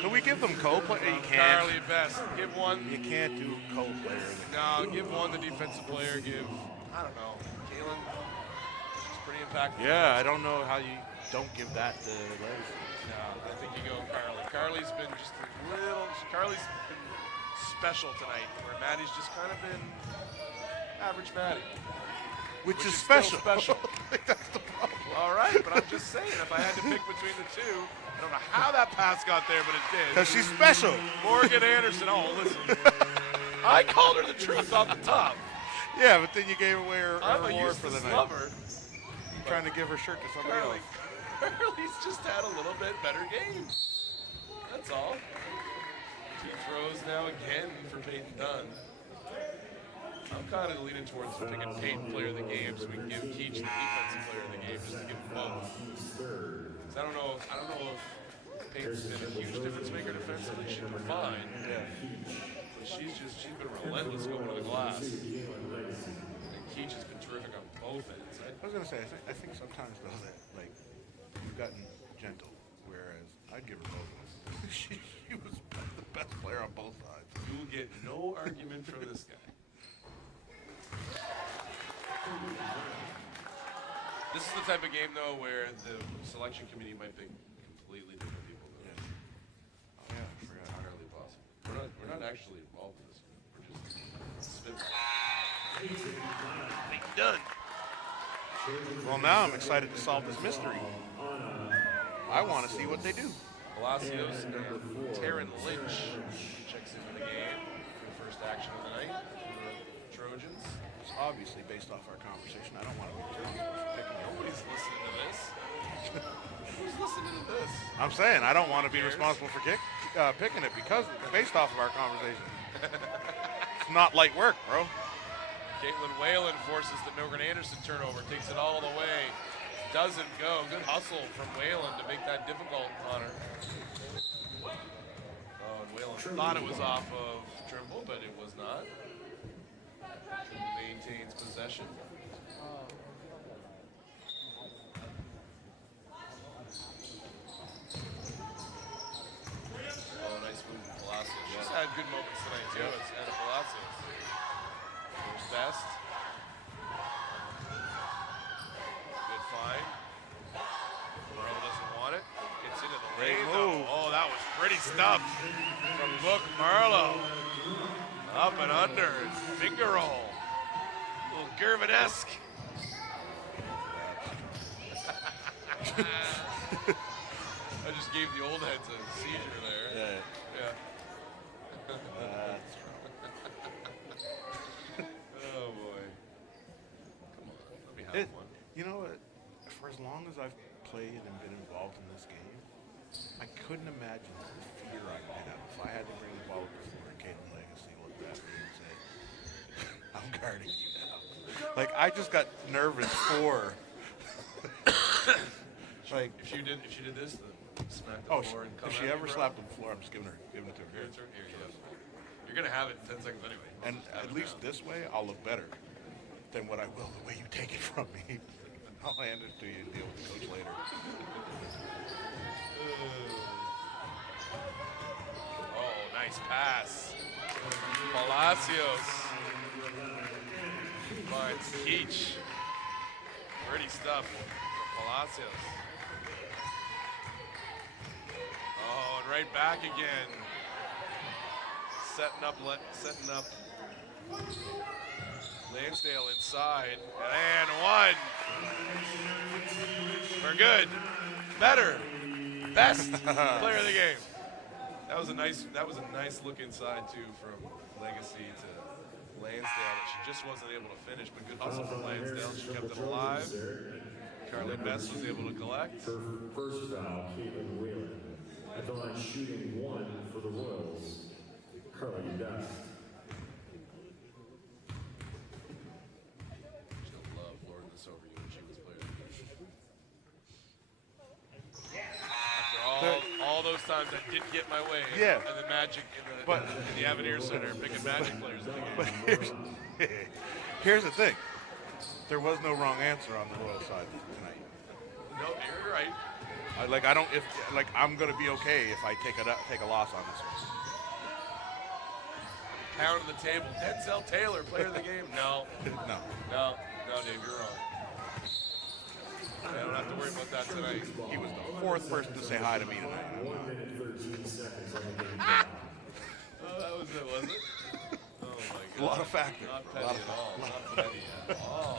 Can we give them co-player? You can't. Carly Best. Give one. You can't do co-player. No, give one the defensive player. Give, I don't know, Kaylin. She's pretty impactful. Yeah, I don't know how you don't give that to Legacy. No, I think you go Carly. Carly's been just a little. Carly's been special tonight, where Maddie's just kind of been average Maddie. Which is still special. special. I think that's the problem. All right, but I'm just saying, if I had to pick between the two, I don't know how that pass got there, but it did. Because she's special. Morgan Anderson. Oh, listen. I called her the truth off the top. Yeah, but then you gave away her I'm a award for the useless night. lover. You're trying to give her shirt to somebody else. Carly's just had a little bit better game. That's all. 2 throws now again for Peyton Dunn. I'm kind of leaning towards picking Peyton player of the game so we can give Keach the defensive player of the game just to give them both. 'Cause I don't know if Peyton's been a huge difference maker defensively. She's been fine. Yeah. But she's been relentless going to the glass. And Keach has been terrific on both ends. I was going to say, I think sometimes, though, that, like, you've gotten gentle, whereas I'd give her both. she was the best player on both sides. You will get no argument from this guy. This is the type of game, though, where the selection committee might pick completely different people. Yeah. Oh, yeah, I forgot. Entirely possible. We're not actually involved in this. We're just spitballing. Done. Well, now I'm excited to solve this mystery. I want to see what they do. Palacios and Taryn Lynch checks into the game for the first action of the night for the Trojans. It's obviously based off our conversation. I don't want to be too picking it. Nobody's listening to this. Who's listening to this? I'm saying I don't want to be responsible for picking it because it's based off of our conversation. It's not light work, bro. Caitlin Whalen forces the Morgan Anderson turnover, takes it all the way. Doesn't go. Good hustle from Whalen to make that difficult on her. Oh, and Whalen thought it was off of Trimble, but it was not. Trimble maintains possession. Oh, nice move from Palacios. She's had good moments tonight, too. It's Anna Palacios. First best. Good find. Marlowe doesn't want it. Gets into the lane, though. Oh, that was pretty stuff from Book Marlowe. Up and under. Finger roll. A little Gervin-esque. I just gave the old heads a seizure there. Yeah. That's Oh, boy. Come on. Let me have one. You know what? For as long as I've played and been involved in this game, I couldn't imagine the fear I would have if I had to bring the ball before Caitlin Legacy looked at me and said, I'm guarding you now. Like, I just got nervous for. Like, If she did this, then smack the oh, floor and come if at she me, ever bro. slapped on the floor, I'm just giving it to her. Here, you're gonna have it in 10 seconds anyway. And at least this way, I'll look better than what I will the way you take it from me. I'll hand it to you and deal with the coach later. Oh, nice pass. Palacios finds Keach. Pretty stuff from Palacios. Oh, and right back again. Setting up Lansdale inside. And one. We're good. Better. Best player of the game. That was a nice look inside too from Legacy to Lansdale that she just wasn't able to finish, but good hustle from Lansdale. She kept it alive. Carly Best was able to collect. For first foul, Caitlin Whalen. At the line shooting 1 for the Royals, Carly Best. She'll love lording this over you when she was player of the game. After all those times I didn't get my way, Yeah. and the Magic in the Avenir Center picking Magic players in the game. But here's the thing. There was no wrong answer on the Royal side tonight. No, you're right. I'm gonna be okay if I take a loss on this one. Pound on the table. Denzel Taylor, player of the game. No, No. Dave, you're wrong. I don't have to worry about that tonight. He was the fourth person to say hi to me tonight. 1 minute 13 seconds on the game clock. Oh, that was it, was it? Oh my God. A lot of factors. Not petty at all. Not petty at all.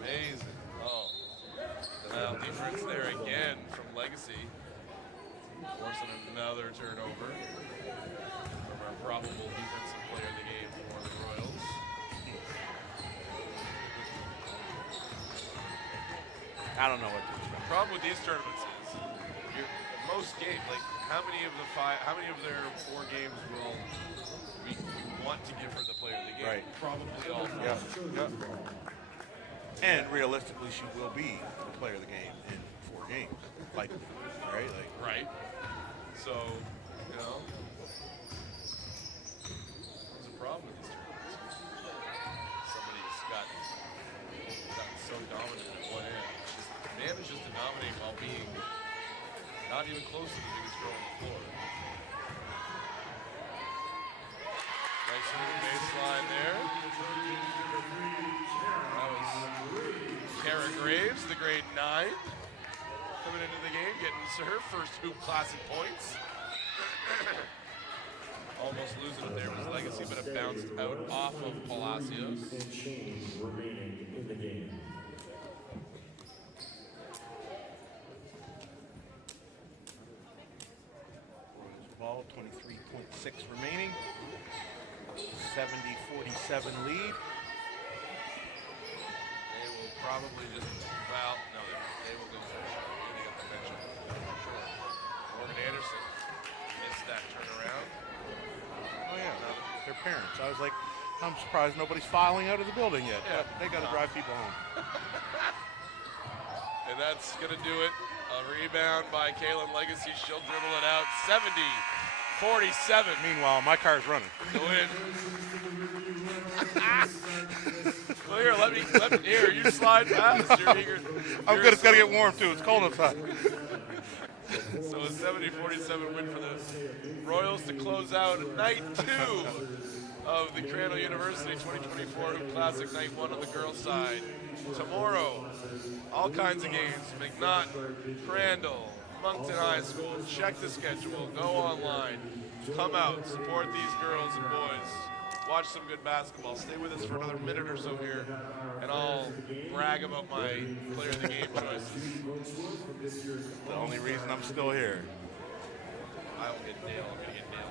Amazing. Oh. Denial defense there again from Legacy. Forcing another turnover from our probable defensive player of the game for the Royals. I don't know what to expect. The problem with these tournaments is most games, like how many of their 4 games will we want to give her the player of the game? Right. Probably all 4. Yeah. And realistically, she will be the player of the game in 4 games. Right? Right. So, there's a problem with these tournaments. Somebody's gotten so dominant at one end. Manages to dominate while being not even close to the biggest girl on the floor. Nice move baseline there. That was Kara Graves, the grade 9, coming into the game, getting her first Hoop Classic points. Almost losing it there was Legacy, but it bounced out off of Palacios. And change remaining in the game. Ball, 23.6 remaining. 70-47 lead. They will probably just, they will go for a shot. They got the bench up. Sure. Morgan Anderson missed that turnaround. Oh yeah, their parents. I was like, I'm surprised nobody's filing out of the building yet. Yeah. But they got to drive people home. And that's going to do it. A rebound by Kaylin Legacy. She'll dribble it out. 70-47. Meanwhile, my car's running. The win. Well, here, let me, here, you slide past. You're eager. I'm good. It's got to get warm, too. It's cold outside. So a 70-47 win for the Royals to close out night 2 of the Crandall University 2024 Hoop Classic, night 1 on the girls' side. Tomorrow, all kinds of games. McNaught, Crandall, Moncton High School. Check the schedule. Go online. Come out. Support these girls and boys. Watch some good basketball. Stay with us for another minute or so here, and I'll brag about my player of the game choices. The only reason I'm still here. I will get nailed. I'm going to get nailed